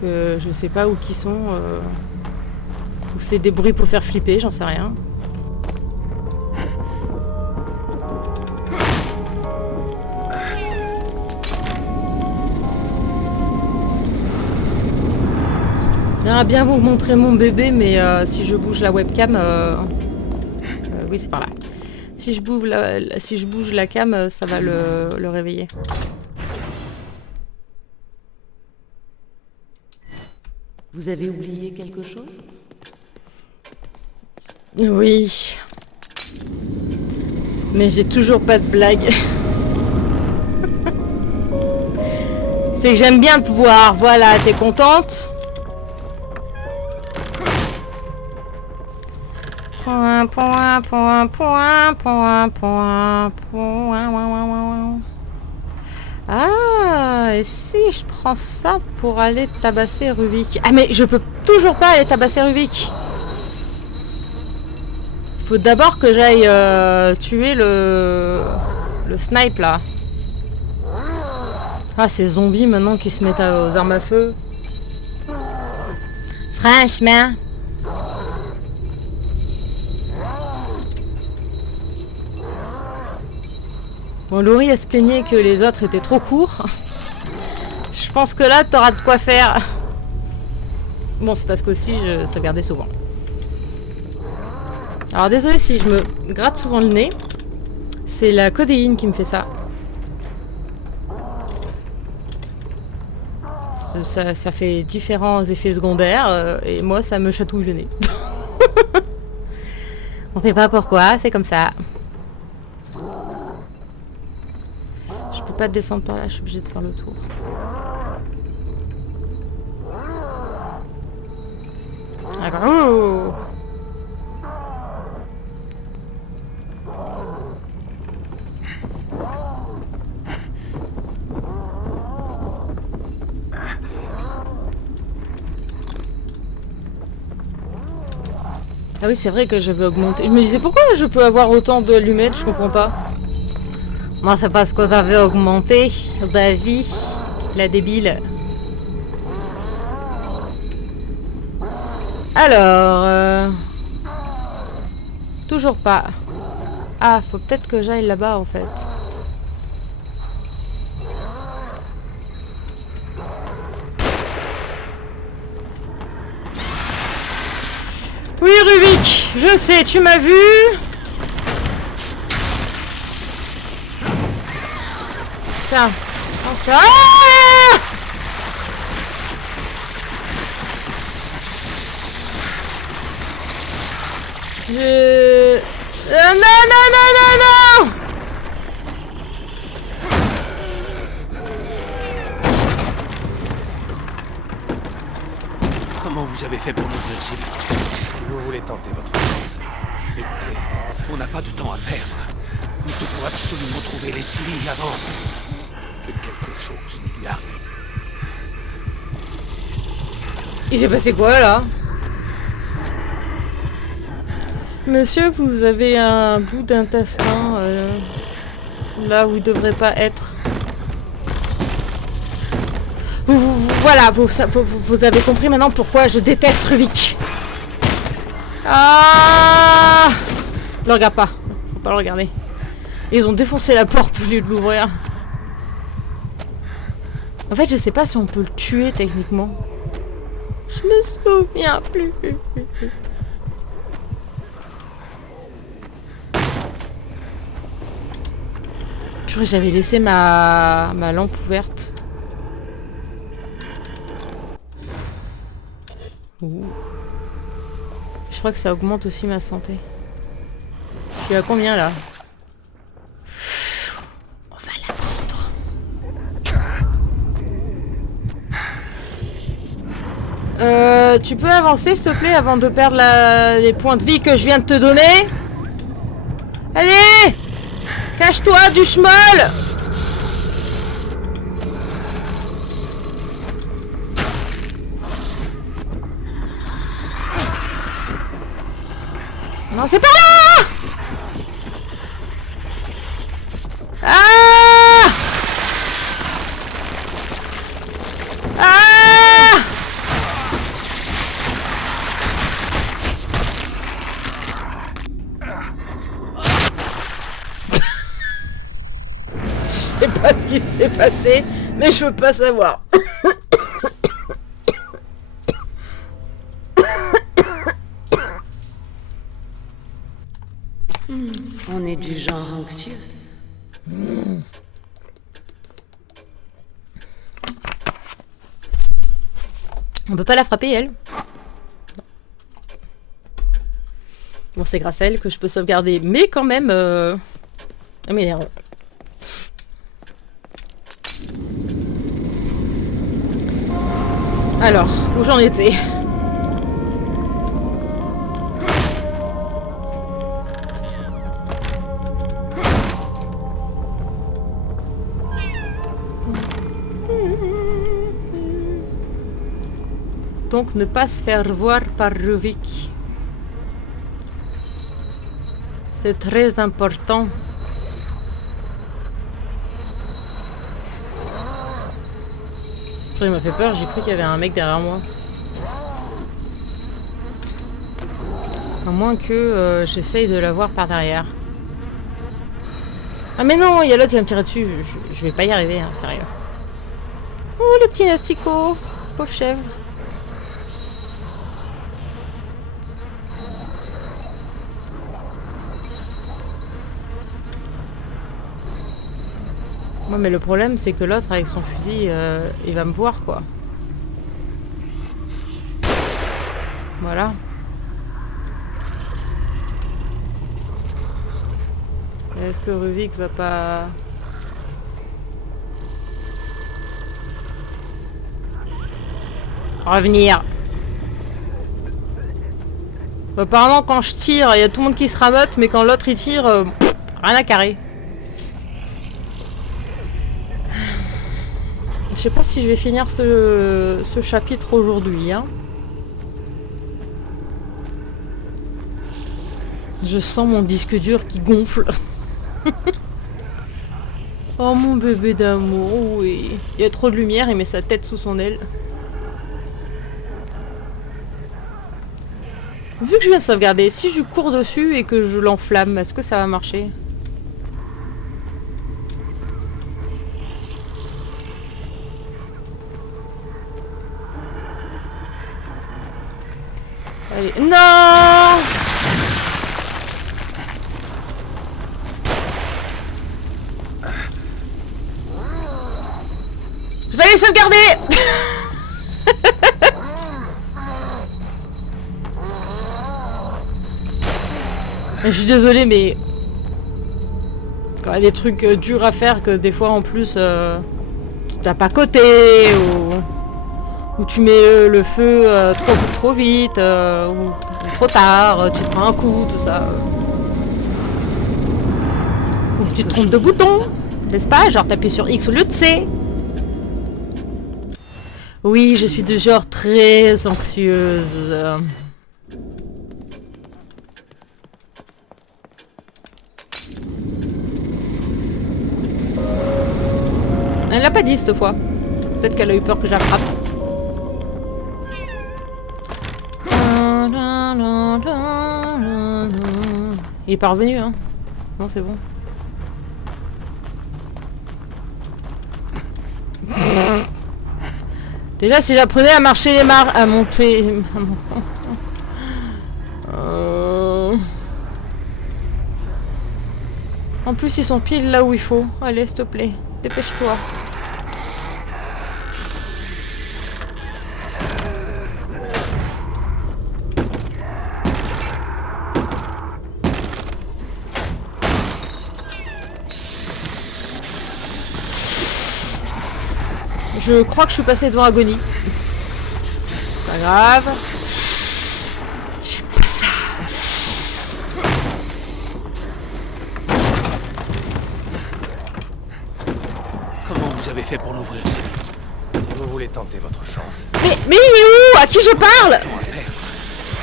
Que je sais pas où qui sont. Ou c'est des bruits pour faire flipper, j'en sais rien. J'aimerais bien vous montrer mon bébé, mais si je bouge la webcam... oui, c'est par là. Si je bouge la cam, ça va le réveiller. Vous avez oublié quelque chose? Oui. Mais j'ai toujours pas de blague. C'est que j'aime bien te voir. Voilà, t'es contente? Point, point, point, point, point, point, point. Ah, et si je prends ça pour aller tabasser Ruvik? Ah, mais je peux toujours pas aller tabasser Ruvik. Il faut d'abord que j'aille tuer le snipe là. Ah, ces zombies maintenant qui se mettent aux armes à feu. Franchement. Bon, Laurie, elle se plaignait que les autres étaient trop courts. Je pense que là, t'auras de quoi faire. Bon, c'est parce qu'aussi, je sauvegardais souvent. Alors, désolé si je me gratte souvent le nez. C'est la codéine qui me fait ça. Ça fait différents effets secondaires. Et moi, ça me chatouille le nez. On sait pas pourquoi, c'est comme ça. Je peux pas descendre par là, je suis obligée de faire le tour. Ah bah, oh. Ah oui, c'est vrai que je veux augmenter. Je me disais pourquoi je peux avoir autant d'allumettes, je comprends pas. Moi, c'est parce que j'avais augmenté la vie, la débile. Alors, toujours pas. Ah, faut peut-être que j'aille là-bas en fait. Oui, Ruvik, je sais, tu m'as vu. Tiens. Ah! Non, non, non, non, non! Comment vous avez fait pour m'ouvrir si vite? Vous voulez tenter votre chance. Écoutez, on n'a pas de temps à perdre. Nous devons absolument trouver les civils avant que quelque chose ne lui arrive. Il s'est passé quoi là? Monsieur, vous avez un bout d'intestin là où il devrait pas être. Voilà, vous avez compris maintenant pourquoi je déteste Ruvik. Ah! Le regarde pas, faut pas le regarder. Ils ont défoncé la porte au lieu de l'ouvrir. En fait, je sais pas si on peut le tuer techniquement. Je me souviens plus. Purée, j'avais laissé ma lampe ouverte. Ouh. Je crois que ça augmente aussi ma santé. Je suis à combien là? On va la prendre. Tu peux avancer s'il te plaît avant de perdre les points de vie que je viens de te donner? Allez! Cache-toi du schmoll! Non, c'est pas là! Ah! Ah! Je sais pas ce qui s'est passé, mais je veux pas savoir. On est du genre anxieux. On peut pas la frapper, elle. Bon, c'est grâce à elle que je peux sauvegarder, mais quand même... Elle m'énerve. Alors, où j'en étais? Donc ne pas se faire voir par Ruvik. C'est très important. Après, il m'a fait peur, j'ai cru qu'il y avait un mec derrière moi. À moins que j'essaye de la voir par derrière. Ah mais non, il y a l'autre qui va me tirer dessus. Je vais pas y arriver, hein, sérieux. Oh, le petit Nastico. Pauvre chèvre. Ouais, mais le problème, c'est que l'autre, avec son fusil, il va me voir, quoi. Voilà. Est-ce que Ruvik va pas... revenir? Apparemment, quand je tire, il y a tout le monde qui se ramote, mais quand l'autre, il tire, rien à carrer. Je sais pas si je vais finir ce chapitre aujourd'hui, hein. Je sens mon disque dur qui gonfle. Oh mon bébé d'amour, oui. Il y a trop de lumière, il met sa tête sous son aile. Vu que je viens de sauvegarder, si je cours dessus et que je l'enflamme, est-ce que ça va marcher? Allez, non! Je vais aller sauvegarder! Je suis désolée, mais quand il y a des trucs durs à faire que des fois en plus tu tapes à côté ou tu mets le feu trop vite ou trop tard, tu prends un coup, tout ça. Ou tu te trompes de bouton, n'est-ce pas? Genre t'appuies sur X au lieu de C. Oui, je suis du genre très anxieuse. Elle l'a pas dit cette fois. Peut-être qu'elle a eu peur que je la frappe. Il est pas revenu, hein. Non, c'est bon. Déjà, si j'apprenais à marcher les marches, à monter... En plus, ils sont pile là où il faut. Allez, s'il te plaît, dépêche-toi. Je crois que je suis passée devant Agonie. Pas grave. J'aime pas ça. Comment vous avez fait pour l'ouvrir, ça? Si vous voulez tenter votre chance. Mais il est où? À qui je parle? Temps à perdre.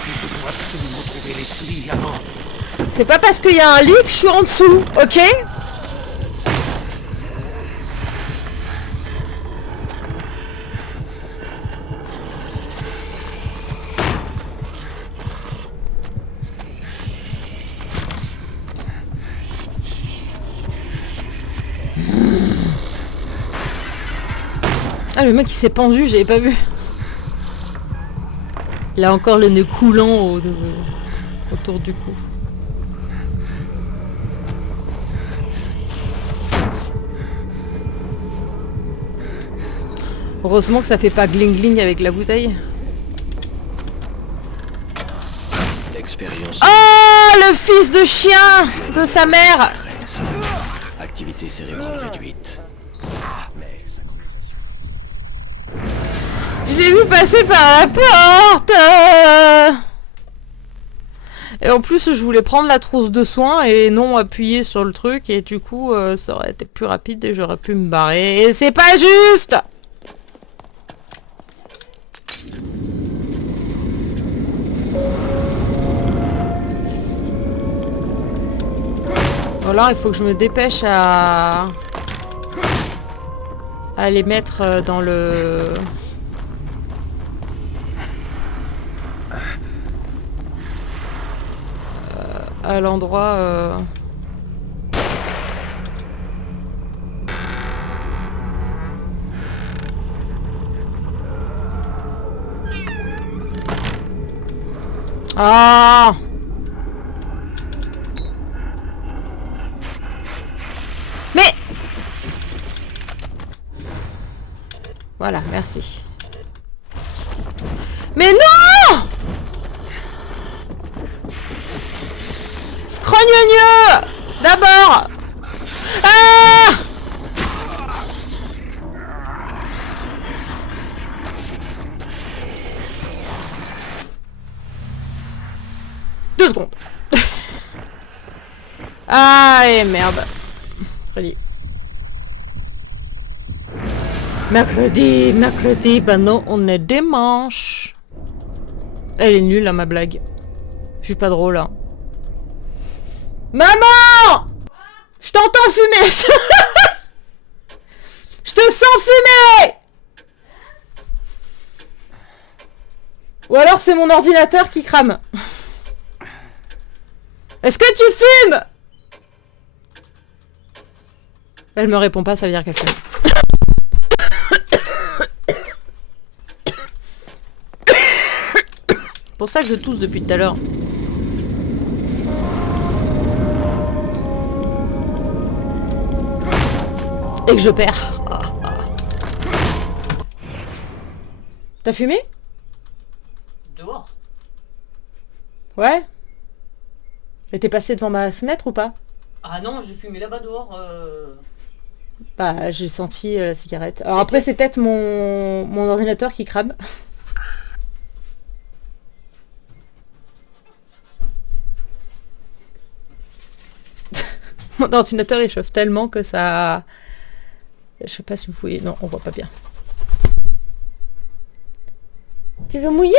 Nous devons absolument trouver les souliers avant. C'est pas parce qu'il y a un lit que je suis en dessous, ok? Ah, le mec il s'est pendu, j'avais pas vu. Il a encore le nez coulant autour du cou. Heureusement que ça fait pas gling gling avec la bouteille. Expérience Oh, le fils de chien de sa mère. 13. Activité cérébrale réduite. Mais synchronisation. Je l'ai vu passer par la porte. Et en plus, je voulais prendre la trousse de soins et non appuyer sur le truc. Et du coup, ça aurait été plus rapide et j'aurais pu me barrer. Et c'est pas juste. Alors, il faut que je me dépêche à les mettre dans le... à l'endroit... Ah! Mais... Voilà, merci. Mais non! Scrogneux! D'abord! Ah! Deux secondes. Ah, et merde. Allez. Mercredi, bah non, on est dimanche. Elle est nulle, hein, ma blague. Je suis pas drôle, hein. Maman! Je t'entends fumer. Je te sens fumer. Ou alors c'est mon ordinateur qui crame. Est-ce que tu fumes? Elle me répond pas, ça veut dire qu'elle fume. C'est pour ça que je tousse depuis tout à l'heure. Et que je perds. T'as fumé? Dehors. Ouais. Et t'es passé devant ma fenêtre ou pas? Ah non, j'ai fumé là-bas dehors. Bah, j'ai senti la cigarette. Alors après, c'est peut-être mon ordinateur qui crame. Mon ordinateur il chauffe tellement que ça... Je sais pas si vous voyez... Non, on voit pas bien. Tu veux mouiller?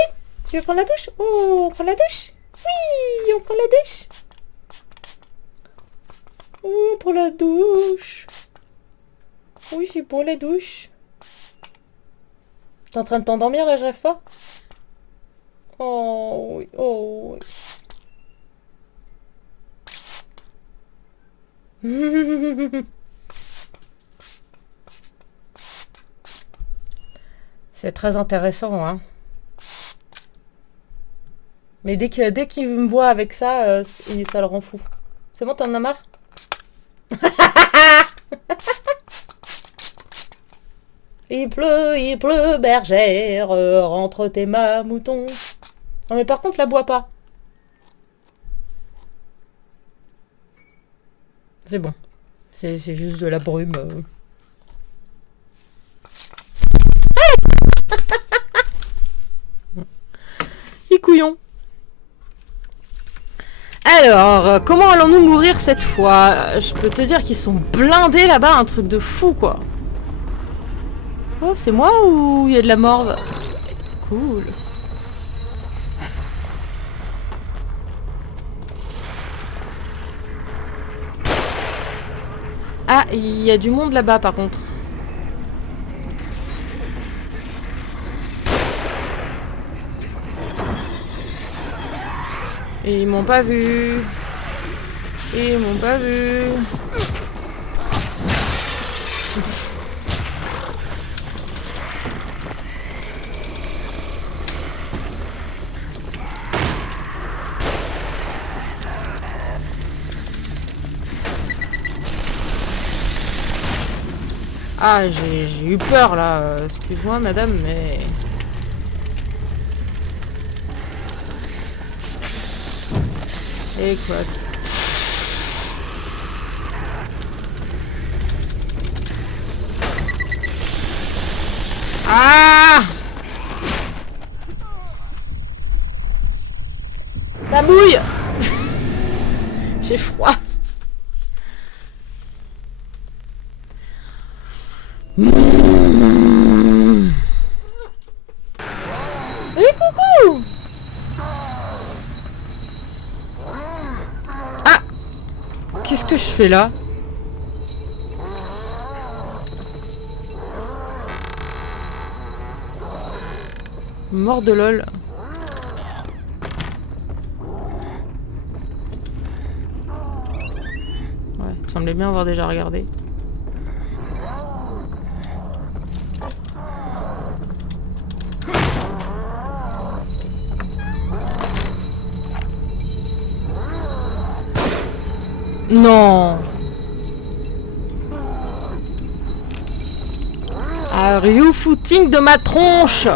Tu veux prendre la douche? Oh, on prend la douche? Oui, on prend la douche. Oh, pour la douche. Oui, c'est pour la douche. T'es en train de t'endormir là, je rêve pas? Oh oui, oh oui. C'est très intéressant, hein. Mais dès qu'il me voit avec ça, ça le rend fou. C'est bon, t'en as marre? Il pleut, bergère, rentre tes moutons. Non mais par contre, la bois pas. C'est bon. C'est juste de la brume. petit couillon. Alors, comment allons-nous mourir cette fois? Je peux te dire qu'ils sont blindés là-bas, un truc de fou, quoi. Oh, c'est moi ou il y a de la morve? Cool. Ah, il y a du monde là-bas, par contre. Et ils m'ont pas vu. Ils m'ont pas vu. Ah, j'ai eu peur là. Excuse-moi madame, mais... Écoute. Ah! Ça mouille. J'ai froid. Et coucou! Ah! Qu'est-ce que je fais là? Mort de lol. Ouais, il me semblait bien avoir déjà regardé. Non. Are you footing de ma tronche?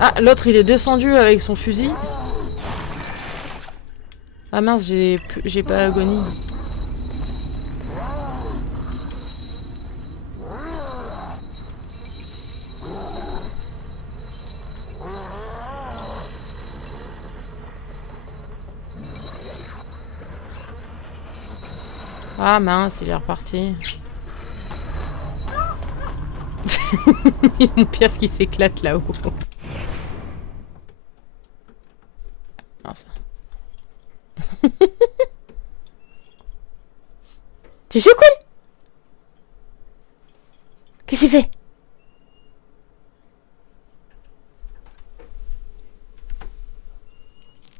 Ah, l'autre il est descendu avec son fusil. Ah mince, j'ai pas agonie. Ah mince, il est reparti. Il y a mon piaf qui s'éclate là-haut. Mince. Tu joues cool? Qu'est-ce qu'il fait?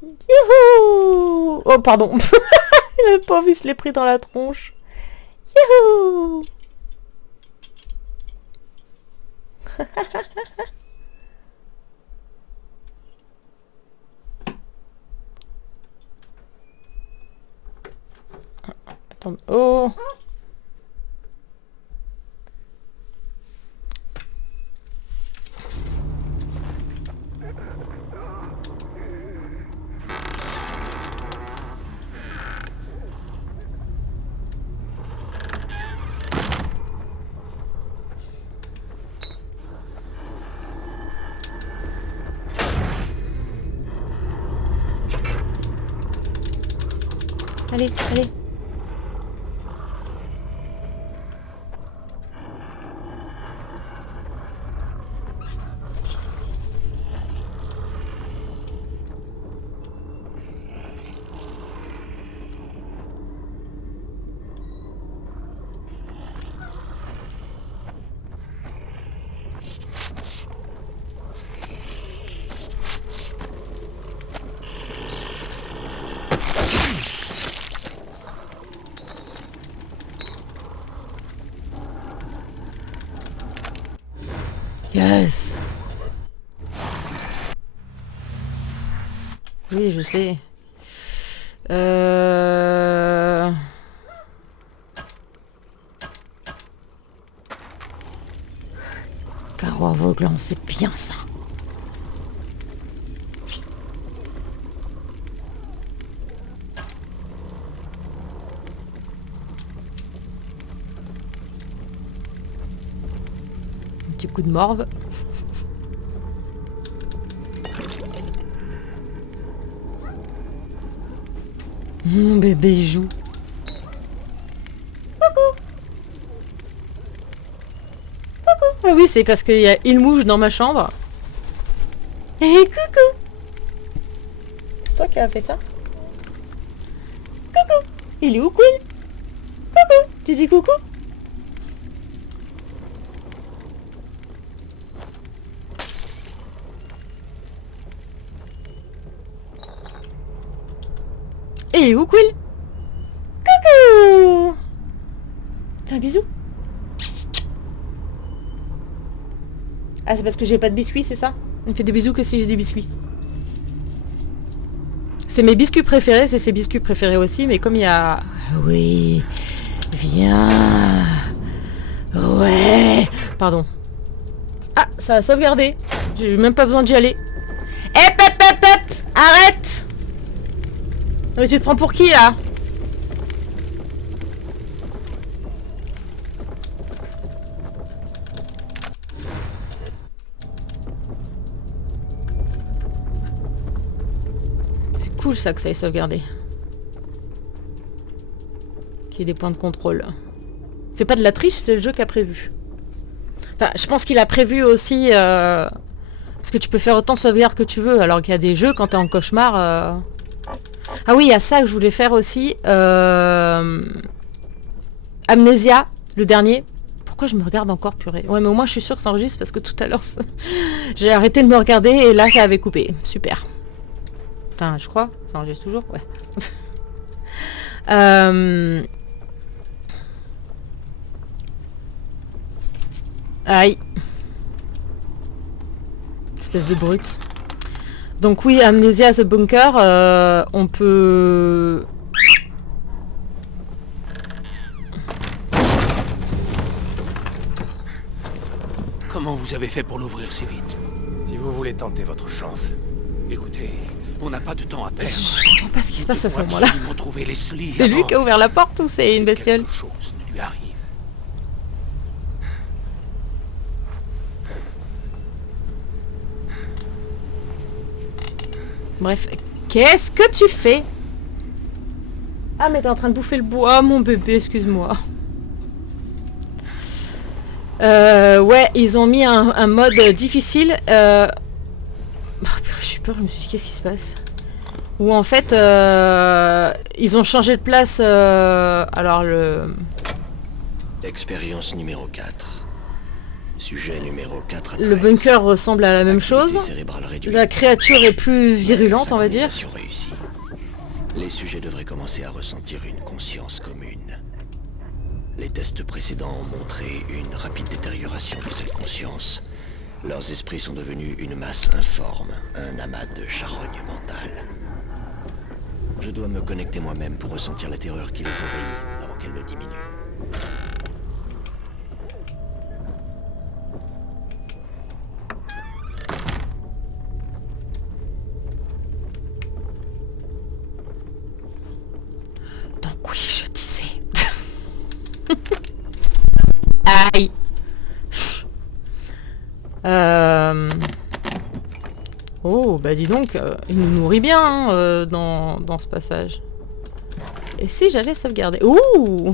Youhou! Oh pardon. Le pauvre il se l'est pris dans la tronche. Youhou! Attends. Oh! Allez, allez. Yes. Oui, je sais. Carreau aveuglant, c'est bien ça. Petit coup de morve. Mon bébé il joue. Coucou. Coucou. Ah oui, c'est parce qu'il y a une mouche dans ma chambre. Et coucou. C'est toi qui as fait ça? Coucou. Il est où, Quill? Coucou. Tu dis coucou? Et où, Quill? Coucou. Fais un bisou. Ah, c'est parce que j'ai pas de biscuits, c'est ça? Il me fait des bisous que si j'ai des biscuits. C'est mes biscuits préférés, c'est ses biscuits préférés aussi, mais comme il y a... Oui, viens. Ouais. Pardon. Ah, ça a sauvegardé. J'ai même pas besoin d'y aller. Hep, hep, hep, hep. Arrête. Mais tu te prends pour qui, là? C'est cool, ça, que ça ait sauvegardé. Qu'il y ait des points de contrôle. C'est pas de la triche, c'est le jeu qui a prévu. Enfin, je pense qu'il a prévu aussi... parce que tu peux faire autant de sauvegarde que tu veux, alors qu'il y a des jeux, quand t'es en cauchemar... Ah oui, il y a ça que je voulais faire aussi. Amnesia, le dernier. Pourquoi je me regarde encore, purée? Ouais, mais au moins je suis sûre que ça enregistre parce que tout à l'heure, j'ai arrêté de me regarder et là, ça avait coupé. Super. Enfin, je crois. Ça enregistre toujours, ouais. Aïe. Espèce de brute. Donc oui, Amnesia The Bunker, on peut... Comment vous avez fait pour l'ouvrir si vite? Si vous voulez tenter votre chance. Écoutez, on n'a pas de temps à perdre. Je comprends pas ce qui se passe à ce moment-là. Retrouver Leslie C'est lui qui a ouvert la porte ou c'est une bestiole? Quelque chose ne lui arrive. Bref, qu'est-ce que tu fais? Ah, mais t'es en train de bouffer le bois, mon bébé, excuse-moi. Ouais, ils ont mis un mode difficile. Oh, purée, j'ai peur, je me suis dit, qu'est-ce qui se passe? Où en fait, ils ont changé de place. Alors le... Expérience numéro 4. Sujet numéro 4 à 13. Le bunker ressemble à la même chose. Cérébrale réduite. La créature est plus virulente, on va dire. Synchronisation réussie. Les sujets devraient commencer à ressentir une conscience commune. Les tests précédents ont montré une rapide détérioration de cette conscience. Leurs esprits sont devenus une masse informe, un amas de charogne mentale. Je dois me connecter moi-même pour ressentir la terreur qui les envahit avant qu'elle ne diminue. Donc oui, je disais. Aïe. Oh, bah dis donc, il nous nourrit bien hein, dans ce passage. Et si j'allais sauvegarder? Ouh!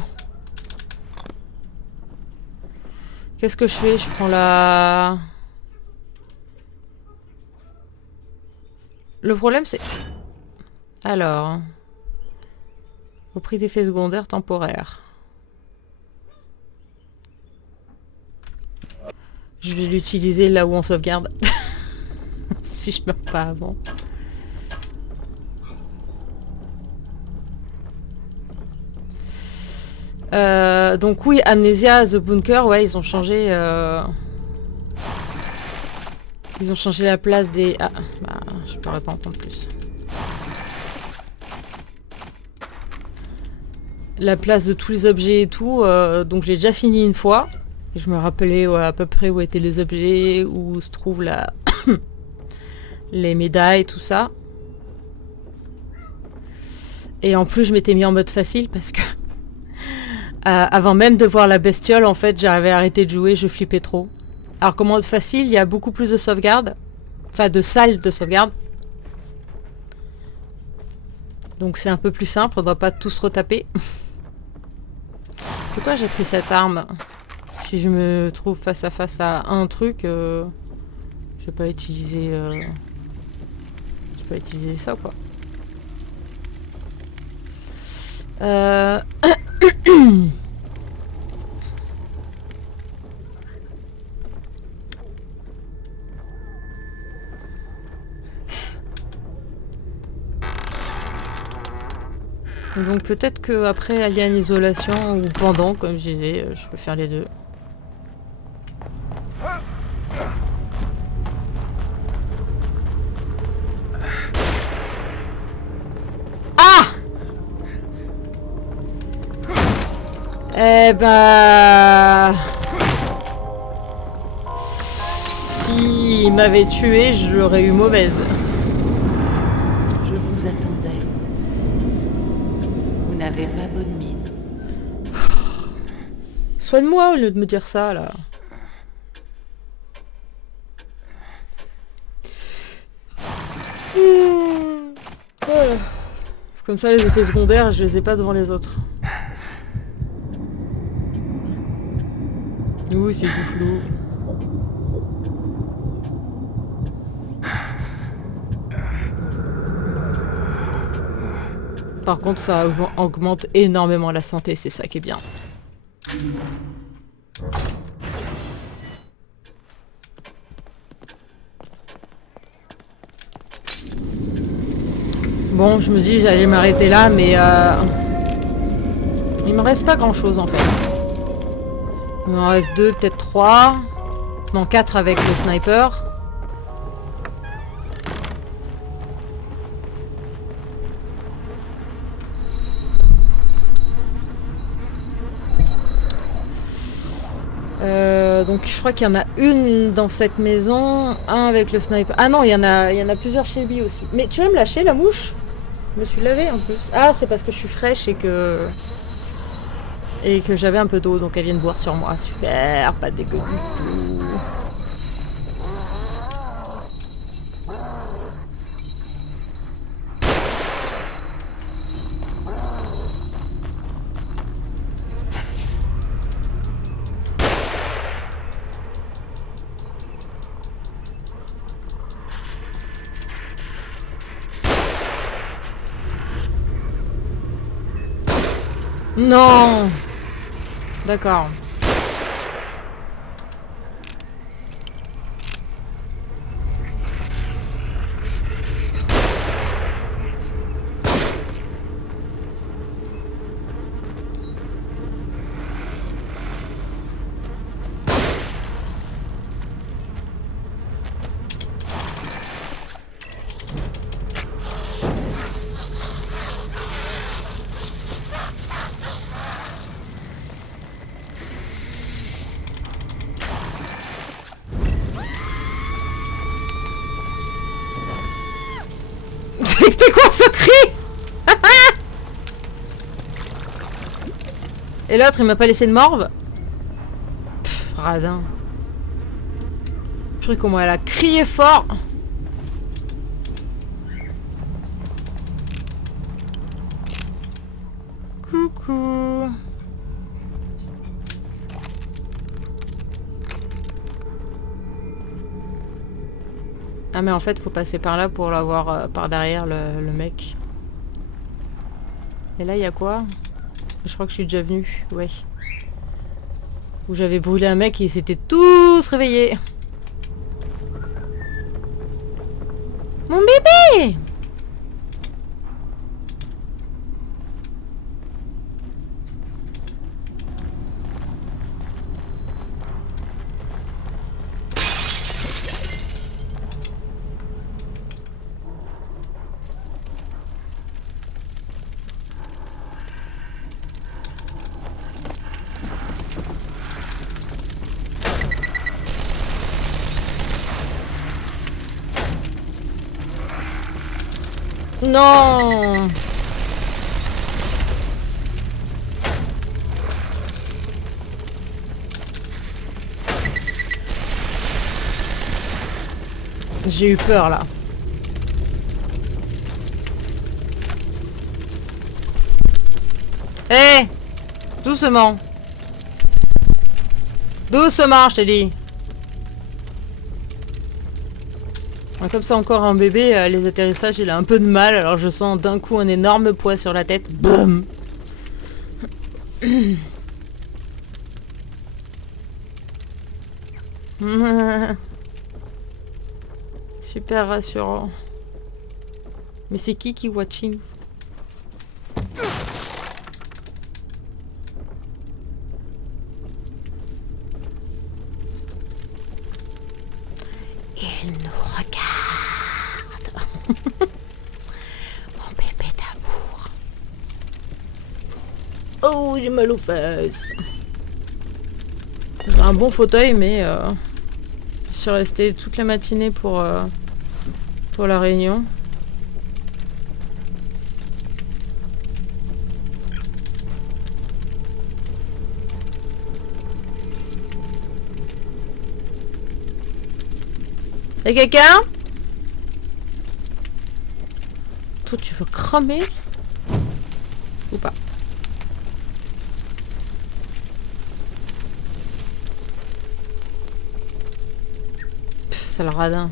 Qu'est-ce que je fais? Je prends la... Le problème c'est... Alors... Au prix d'effets secondaires temporaires. Je vais l'utiliser là où on sauvegarde. Si je meurs pas avant. Donc oui, Amnesia The Bunker, ouais, ils ont changé... Ils ont changé la place des... Ah, bah, je pourrais pas en prendre plus. La place de tous les objets et tout, donc j'ai déjà fini une fois. Et je me rappelais ouais, à peu près où étaient les objets, où se trouve la... les médailles, tout ça. Et en plus je m'étais mis en mode facile parce que avant même de voir la bestiole, en fait j'avais arrêté de jouer, je flippais trop. Alors qu'en mode facile, il y a beaucoup plus de sauvegarde. Enfin, de salles de sauvegarde. Donc c'est un peu plus simple, on doit pas tous retaper. Pourquoi j'ai pris cette arme? Si je me trouve face à face à un truc, je vais pas utiliser... je vais pas utiliser ça, quoi. Donc peut-être que après Alien Isolation ou pendant, comme je disais, je peux faire les deux. Ah! Eh bah... S'il m'avait tué, je l'aurais eu mauvaise. Je vous attendais. Vous n'avez pas bonne mine. Soigne-moi au lieu de me dire ça, là. Voilà. Comme ça, les effets secondaires, je les ai pas devant les autres. Oui, c'est tout flou. Par contre, ça augmente énormément la santé, c'est ça qui est bien. Bon, je me dis j'allais m'arrêter là, mais il me reste pas grand chose en fait. Il m'en reste 2, peut-être 3. Non, 4 avec le sniper. Donc je crois qu'il y en a une dans cette maison, un avec le sniper. Ah non, il y en a plusieurs chez lui aussi. Mais tu vas me lâcher la mouche? Je me suis lavée en plus. Ah, c'est parce que je suis fraîche et que j'avais un peu d'eau, donc elle vient de boire sur moi. Super, pas dégueu du tout. Non. D'accord. C'était quoi ce cri? Et l'autre il m'a pas laissé de morve? Pff, radin. Purée, comment elle a crié fort. Coucou. Ah mais en fait faut passer par là pour l'avoir par derrière le mec. Et là il y a quoi? Je crois que je suis déjà venue, ouais. Où j'avais brûlé un mec et ils s'étaient tous réveillés. Mon bébé! Non. J'ai eu peur là. Hé, doucement. Doucement, je t'ai dit. Comme ça, encore un bébé, les atterrissages, il a un peu de mal. Alors je sens d'un coup un énorme poids sur la tête. Boum. Super rassurant. Mais c'est qui watching? Il nous regarde. Mon bébé d'amour. Oh, j'ai mal aux fesses. J'ai un bon fauteuil, mais je suis restée toute la matinée pour la réunion. Y'a quelqu'un? Toi, tu veux cramer? Ou pas? Pff, c'est le radin.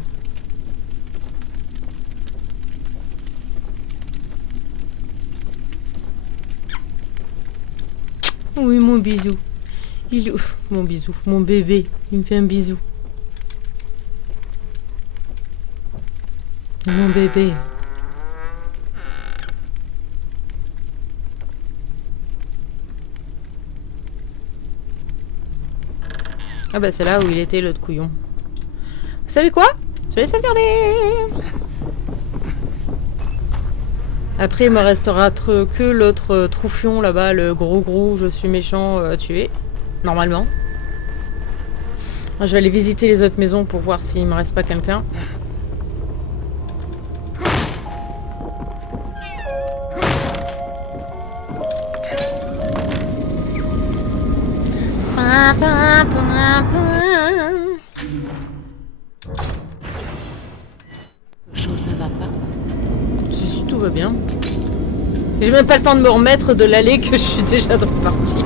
Oui, mon bisou. Il est ouf, mon bisou, mon bébé. Il me fait un bisou. Mon bébé. Ah bah c'est là où il était l'autre couillon. Vous savez quoi? Je vais laisser regarder. Après il me restera que l'autre troufion là-bas, le gros je suis méchant à tuer. Normalement. Je vais aller visiter les autres maisons pour voir s'il me reste pas quelqu'un. Chose ne va pas. Si, tout va bien. J'ai même pas le temps de me remettre de l'allée que je suis déjà dans partie.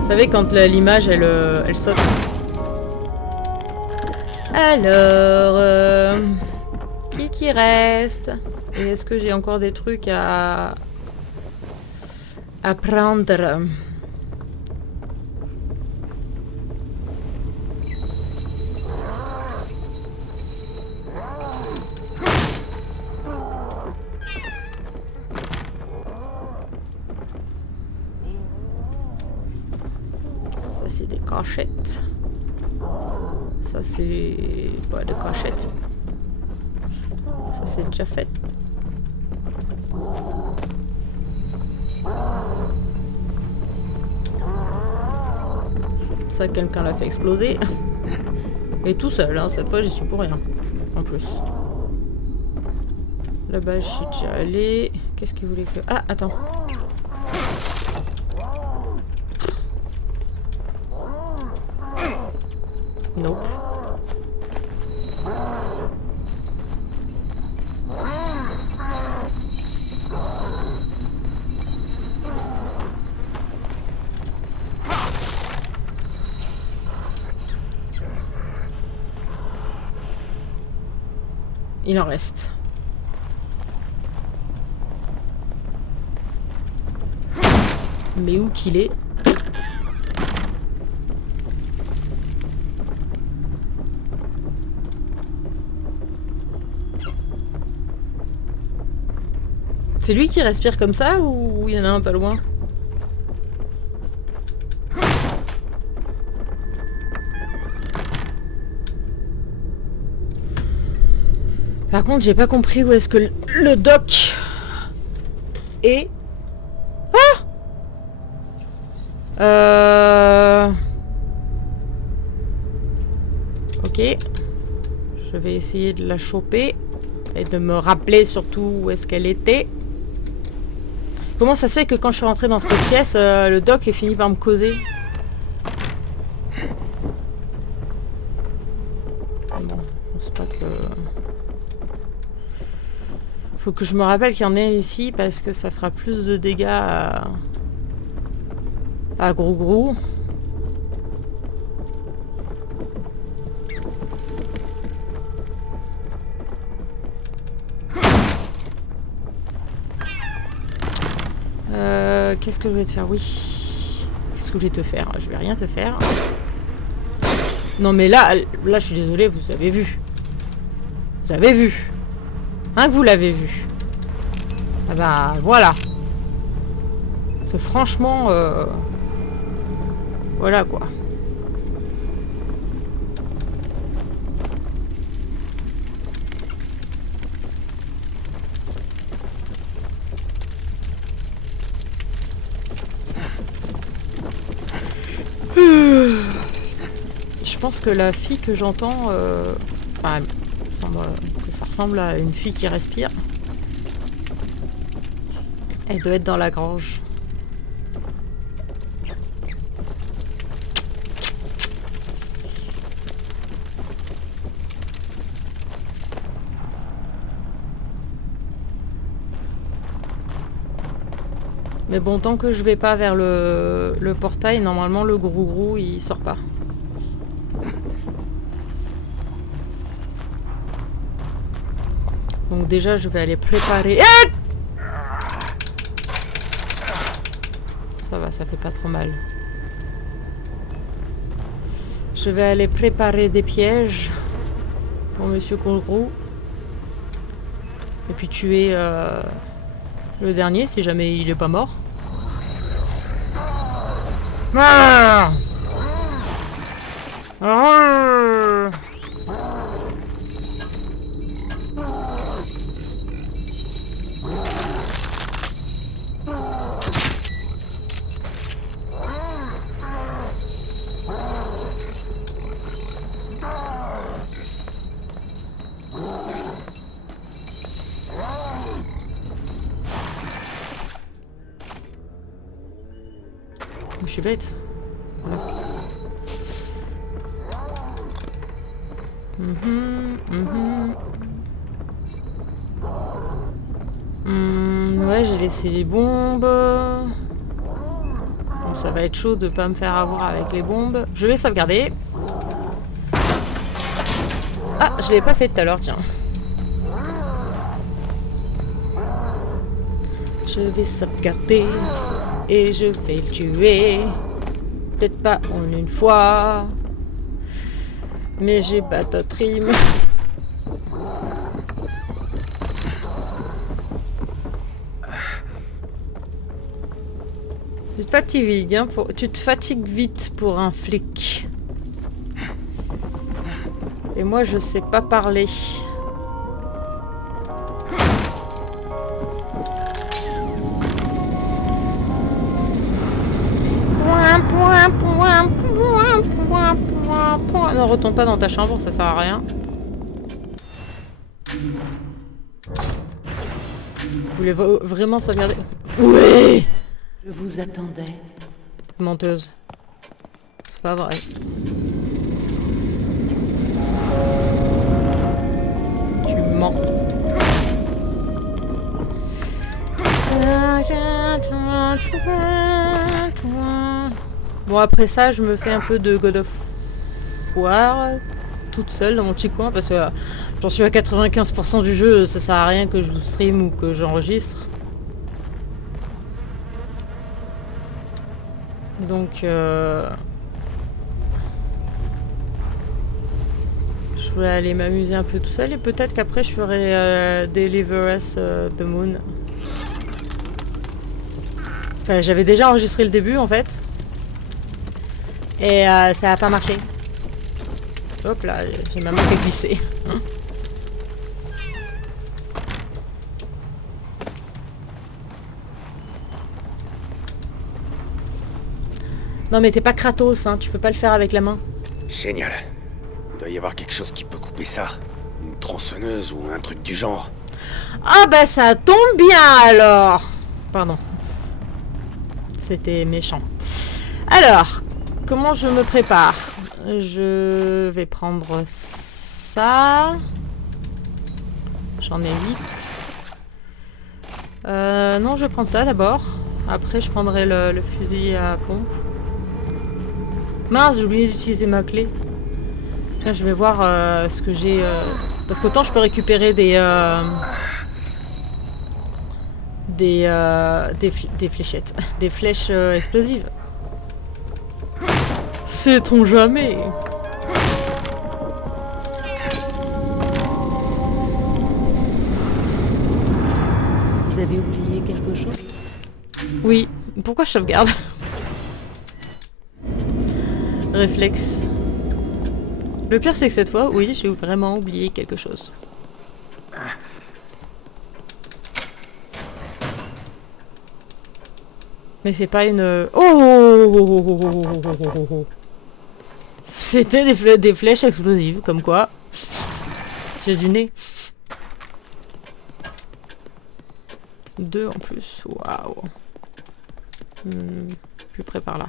Vous savez quand l'image elle saute. Alors qui reste? Et est-ce que j'ai encore des trucs à prendre? Ça c'est des cachettes. Ça c'est pas de cachettes. Ça c'est déjà fait. Ça quelqu'un l'a fait exploser. Et tout seul, hein. Cette fois j'y suis pour rien. En plus. Là-bas je suis déjà allée. Qu'est-ce qu'il voulait que... Ah attends. Nope. Il en reste. Mais où qu'il est? C'est lui qui respire comme ça ou il y en a un pas loin? Par contre, j'ai pas compris où est-ce que le doc est. Ah! Ok. Je vais essayer de la choper et de me rappeler surtout où est-ce qu'elle était. Comment ça se fait que quand je suis rentrée dans cette pièce, le doc est fini par me causer? Bon, je pense pas que... Faut que je me rappelle qu'il y en ait ici parce que ça fera plus de dégâts à Grou Grou. Qu'est-ce que je vais te faire? Oui. Qu'est-ce que je vais te faire? Je vais rien te faire. Non mais là je suis désolée, vous avez vu. Vous avez vu. Hein, que vous l'avez vu. Ah bah voilà. C'est franchement... voilà quoi. Je pense que la fille que j'entends... enfin, que ça ressemble à une fille qui respire. Elle doit être dans la grange. Mais bon, tant que je vais pas vers le portail, normalement le Grou Grou il sort pas. Donc déjà je vais aller préparer... Ça va, ça fait pas trop mal. Je vais aller préparer des pièges pour Monsieur Grou Grou. Et puis tuer le dernier si jamais il est pas mort. Ah! Ah! Je suis bête. Voilà. Ouais, j'ai laissé les bombes. Bon, ça va être chaud de pas me faire avoir avec les bombes. Je vais sauvegarder. Ah, je l'ai pas fait tout à l'heure, tiens. Je vais sauvegarder. Et je vais le tuer. Peut-être pas en une fois. Mais j'ai pas d'autre rime. Tu te fatigues, hein, tu te fatigues vite pour un flic. Et moi je sais pas parler. Ne retourne pas dans ta chambre, ça sert à rien. Vous voulez vraiment sauvegarder? Oui! Je vous attendais. Menteuse. C'est pas vrai. Tu mens. Bon, après ça, je me fais un peu de God of War toute seule dans mon petit coin parce que j'en suis à 95% du jeu, ça sert à rien que je vous stream ou que j'enregistre. Donc je vais aller m'amuser un peu tout seul et peut-être qu'après je ferai Deliver Us the Moon. Enfin, j'avais déjà enregistré le début en fait. Et ça a pas marché. Hop là, j'ai ma main qui a glissé. Hein, non mais t'es pas Kratos, hein, tu peux pas le faire avec la main. Génial. Il doit y avoir quelque chose qui peut couper ça. Une tronçonneuse ou un truc du genre. Ah bah ça tombe bien alors. Pardon. C'était méchant. Alors, comment je me prépare? Je vais prendre ça. J'en ai 8. Non, je vais prendre ça d'abord. Après, je prendrai le fusil à pompe. Mince, j'ai oublié d'utiliser ma clé. Tiens, je vais voir ce que j'ai... Parce qu'autant je peux récupérer des fléchettes. Des flèches explosives. Sait-on jamais? Vous avez oublié quelque chose? Oui. Pourquoi je sauvegarde? Réflexe. Le pire c'est que cette fois, oui, j'ai vraiment oublié quelque chose. Mais c'est pas une... Oh! C'était des flèches explosives, comme quoi. J'ai du nez. 2 en plus, waouh. Plus près par là.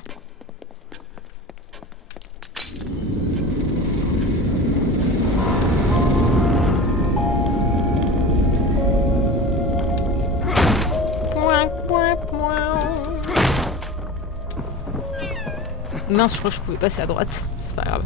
Mince, je crois que je pouvais passer à droite. C'est pas grave.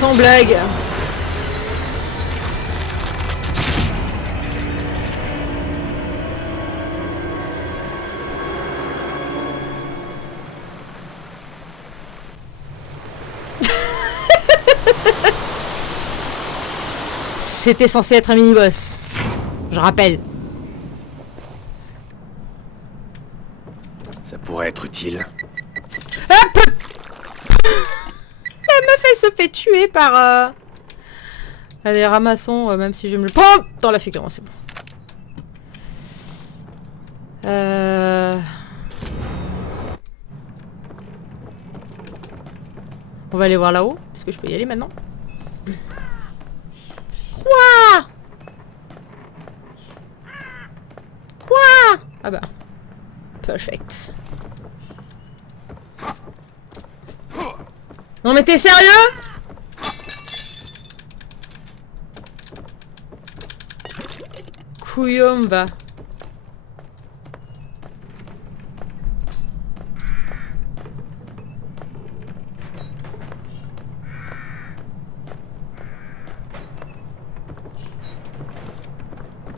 Sans blague. C'était censé être un mini-boss. Je rappelle. Ça pourrait être utile. Elle se fait tuer par... Allez, ramassons, même si je me le prends dans la figure, c'est bon. On va aller voir là-haut. Est-ce que je peux y aller maintenant? Quoi? Quoi? Ah bah. Perfect. Non mais t'es sérieux? Couillon va.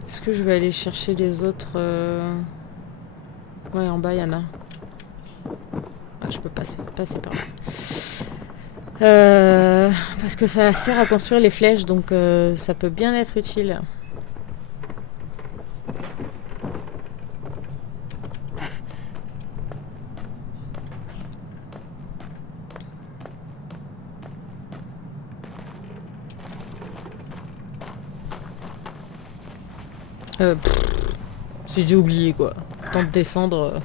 Est-ce que je vais aller chercher les autres Ouais, en bas il y en a. Ah, je peux passer par là. Parce que ça sert à construire les flèches, donc ça peut bien être utile. J'ai oublié quoi. Temps de descendre.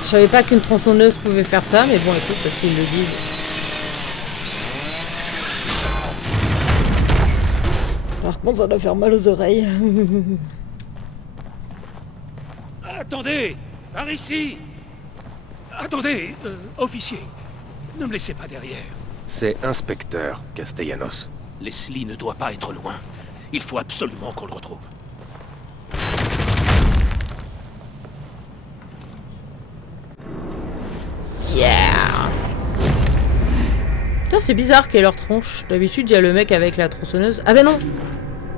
Je savais pas qu'une tronçonneuse pouvait faire ça, mais bon, écoute, s'ils le disent. Par contre, ça doit faire mal aux oreilles. Attendez! Par ici! Attendez, officier. Ne me laissez pas derrière. C'est Inspecteur Castellanos. Leslie ne doit pas être loin. Il faut absolument qu'on le retrouve. Yeah. Putain, c'est bizarre qu'il y ait leur tronche. D'habitude, il y a le mec avec la tronçonneuse. Ah ben non.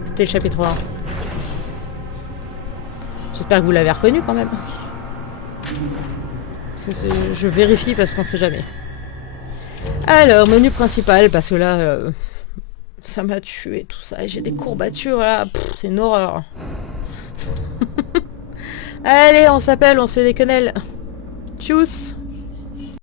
C'était le chapitre 1. J'espère que vous l'avez reconnu quand même. Je vérifie parce qu'on sait jamais. Alors, menu principal, parce que là, ça m'a tué tout ça. J'ai des courbatures là, c'est une horreur. Allez, on s'appelle, on se fait des quenelles. Tchuss.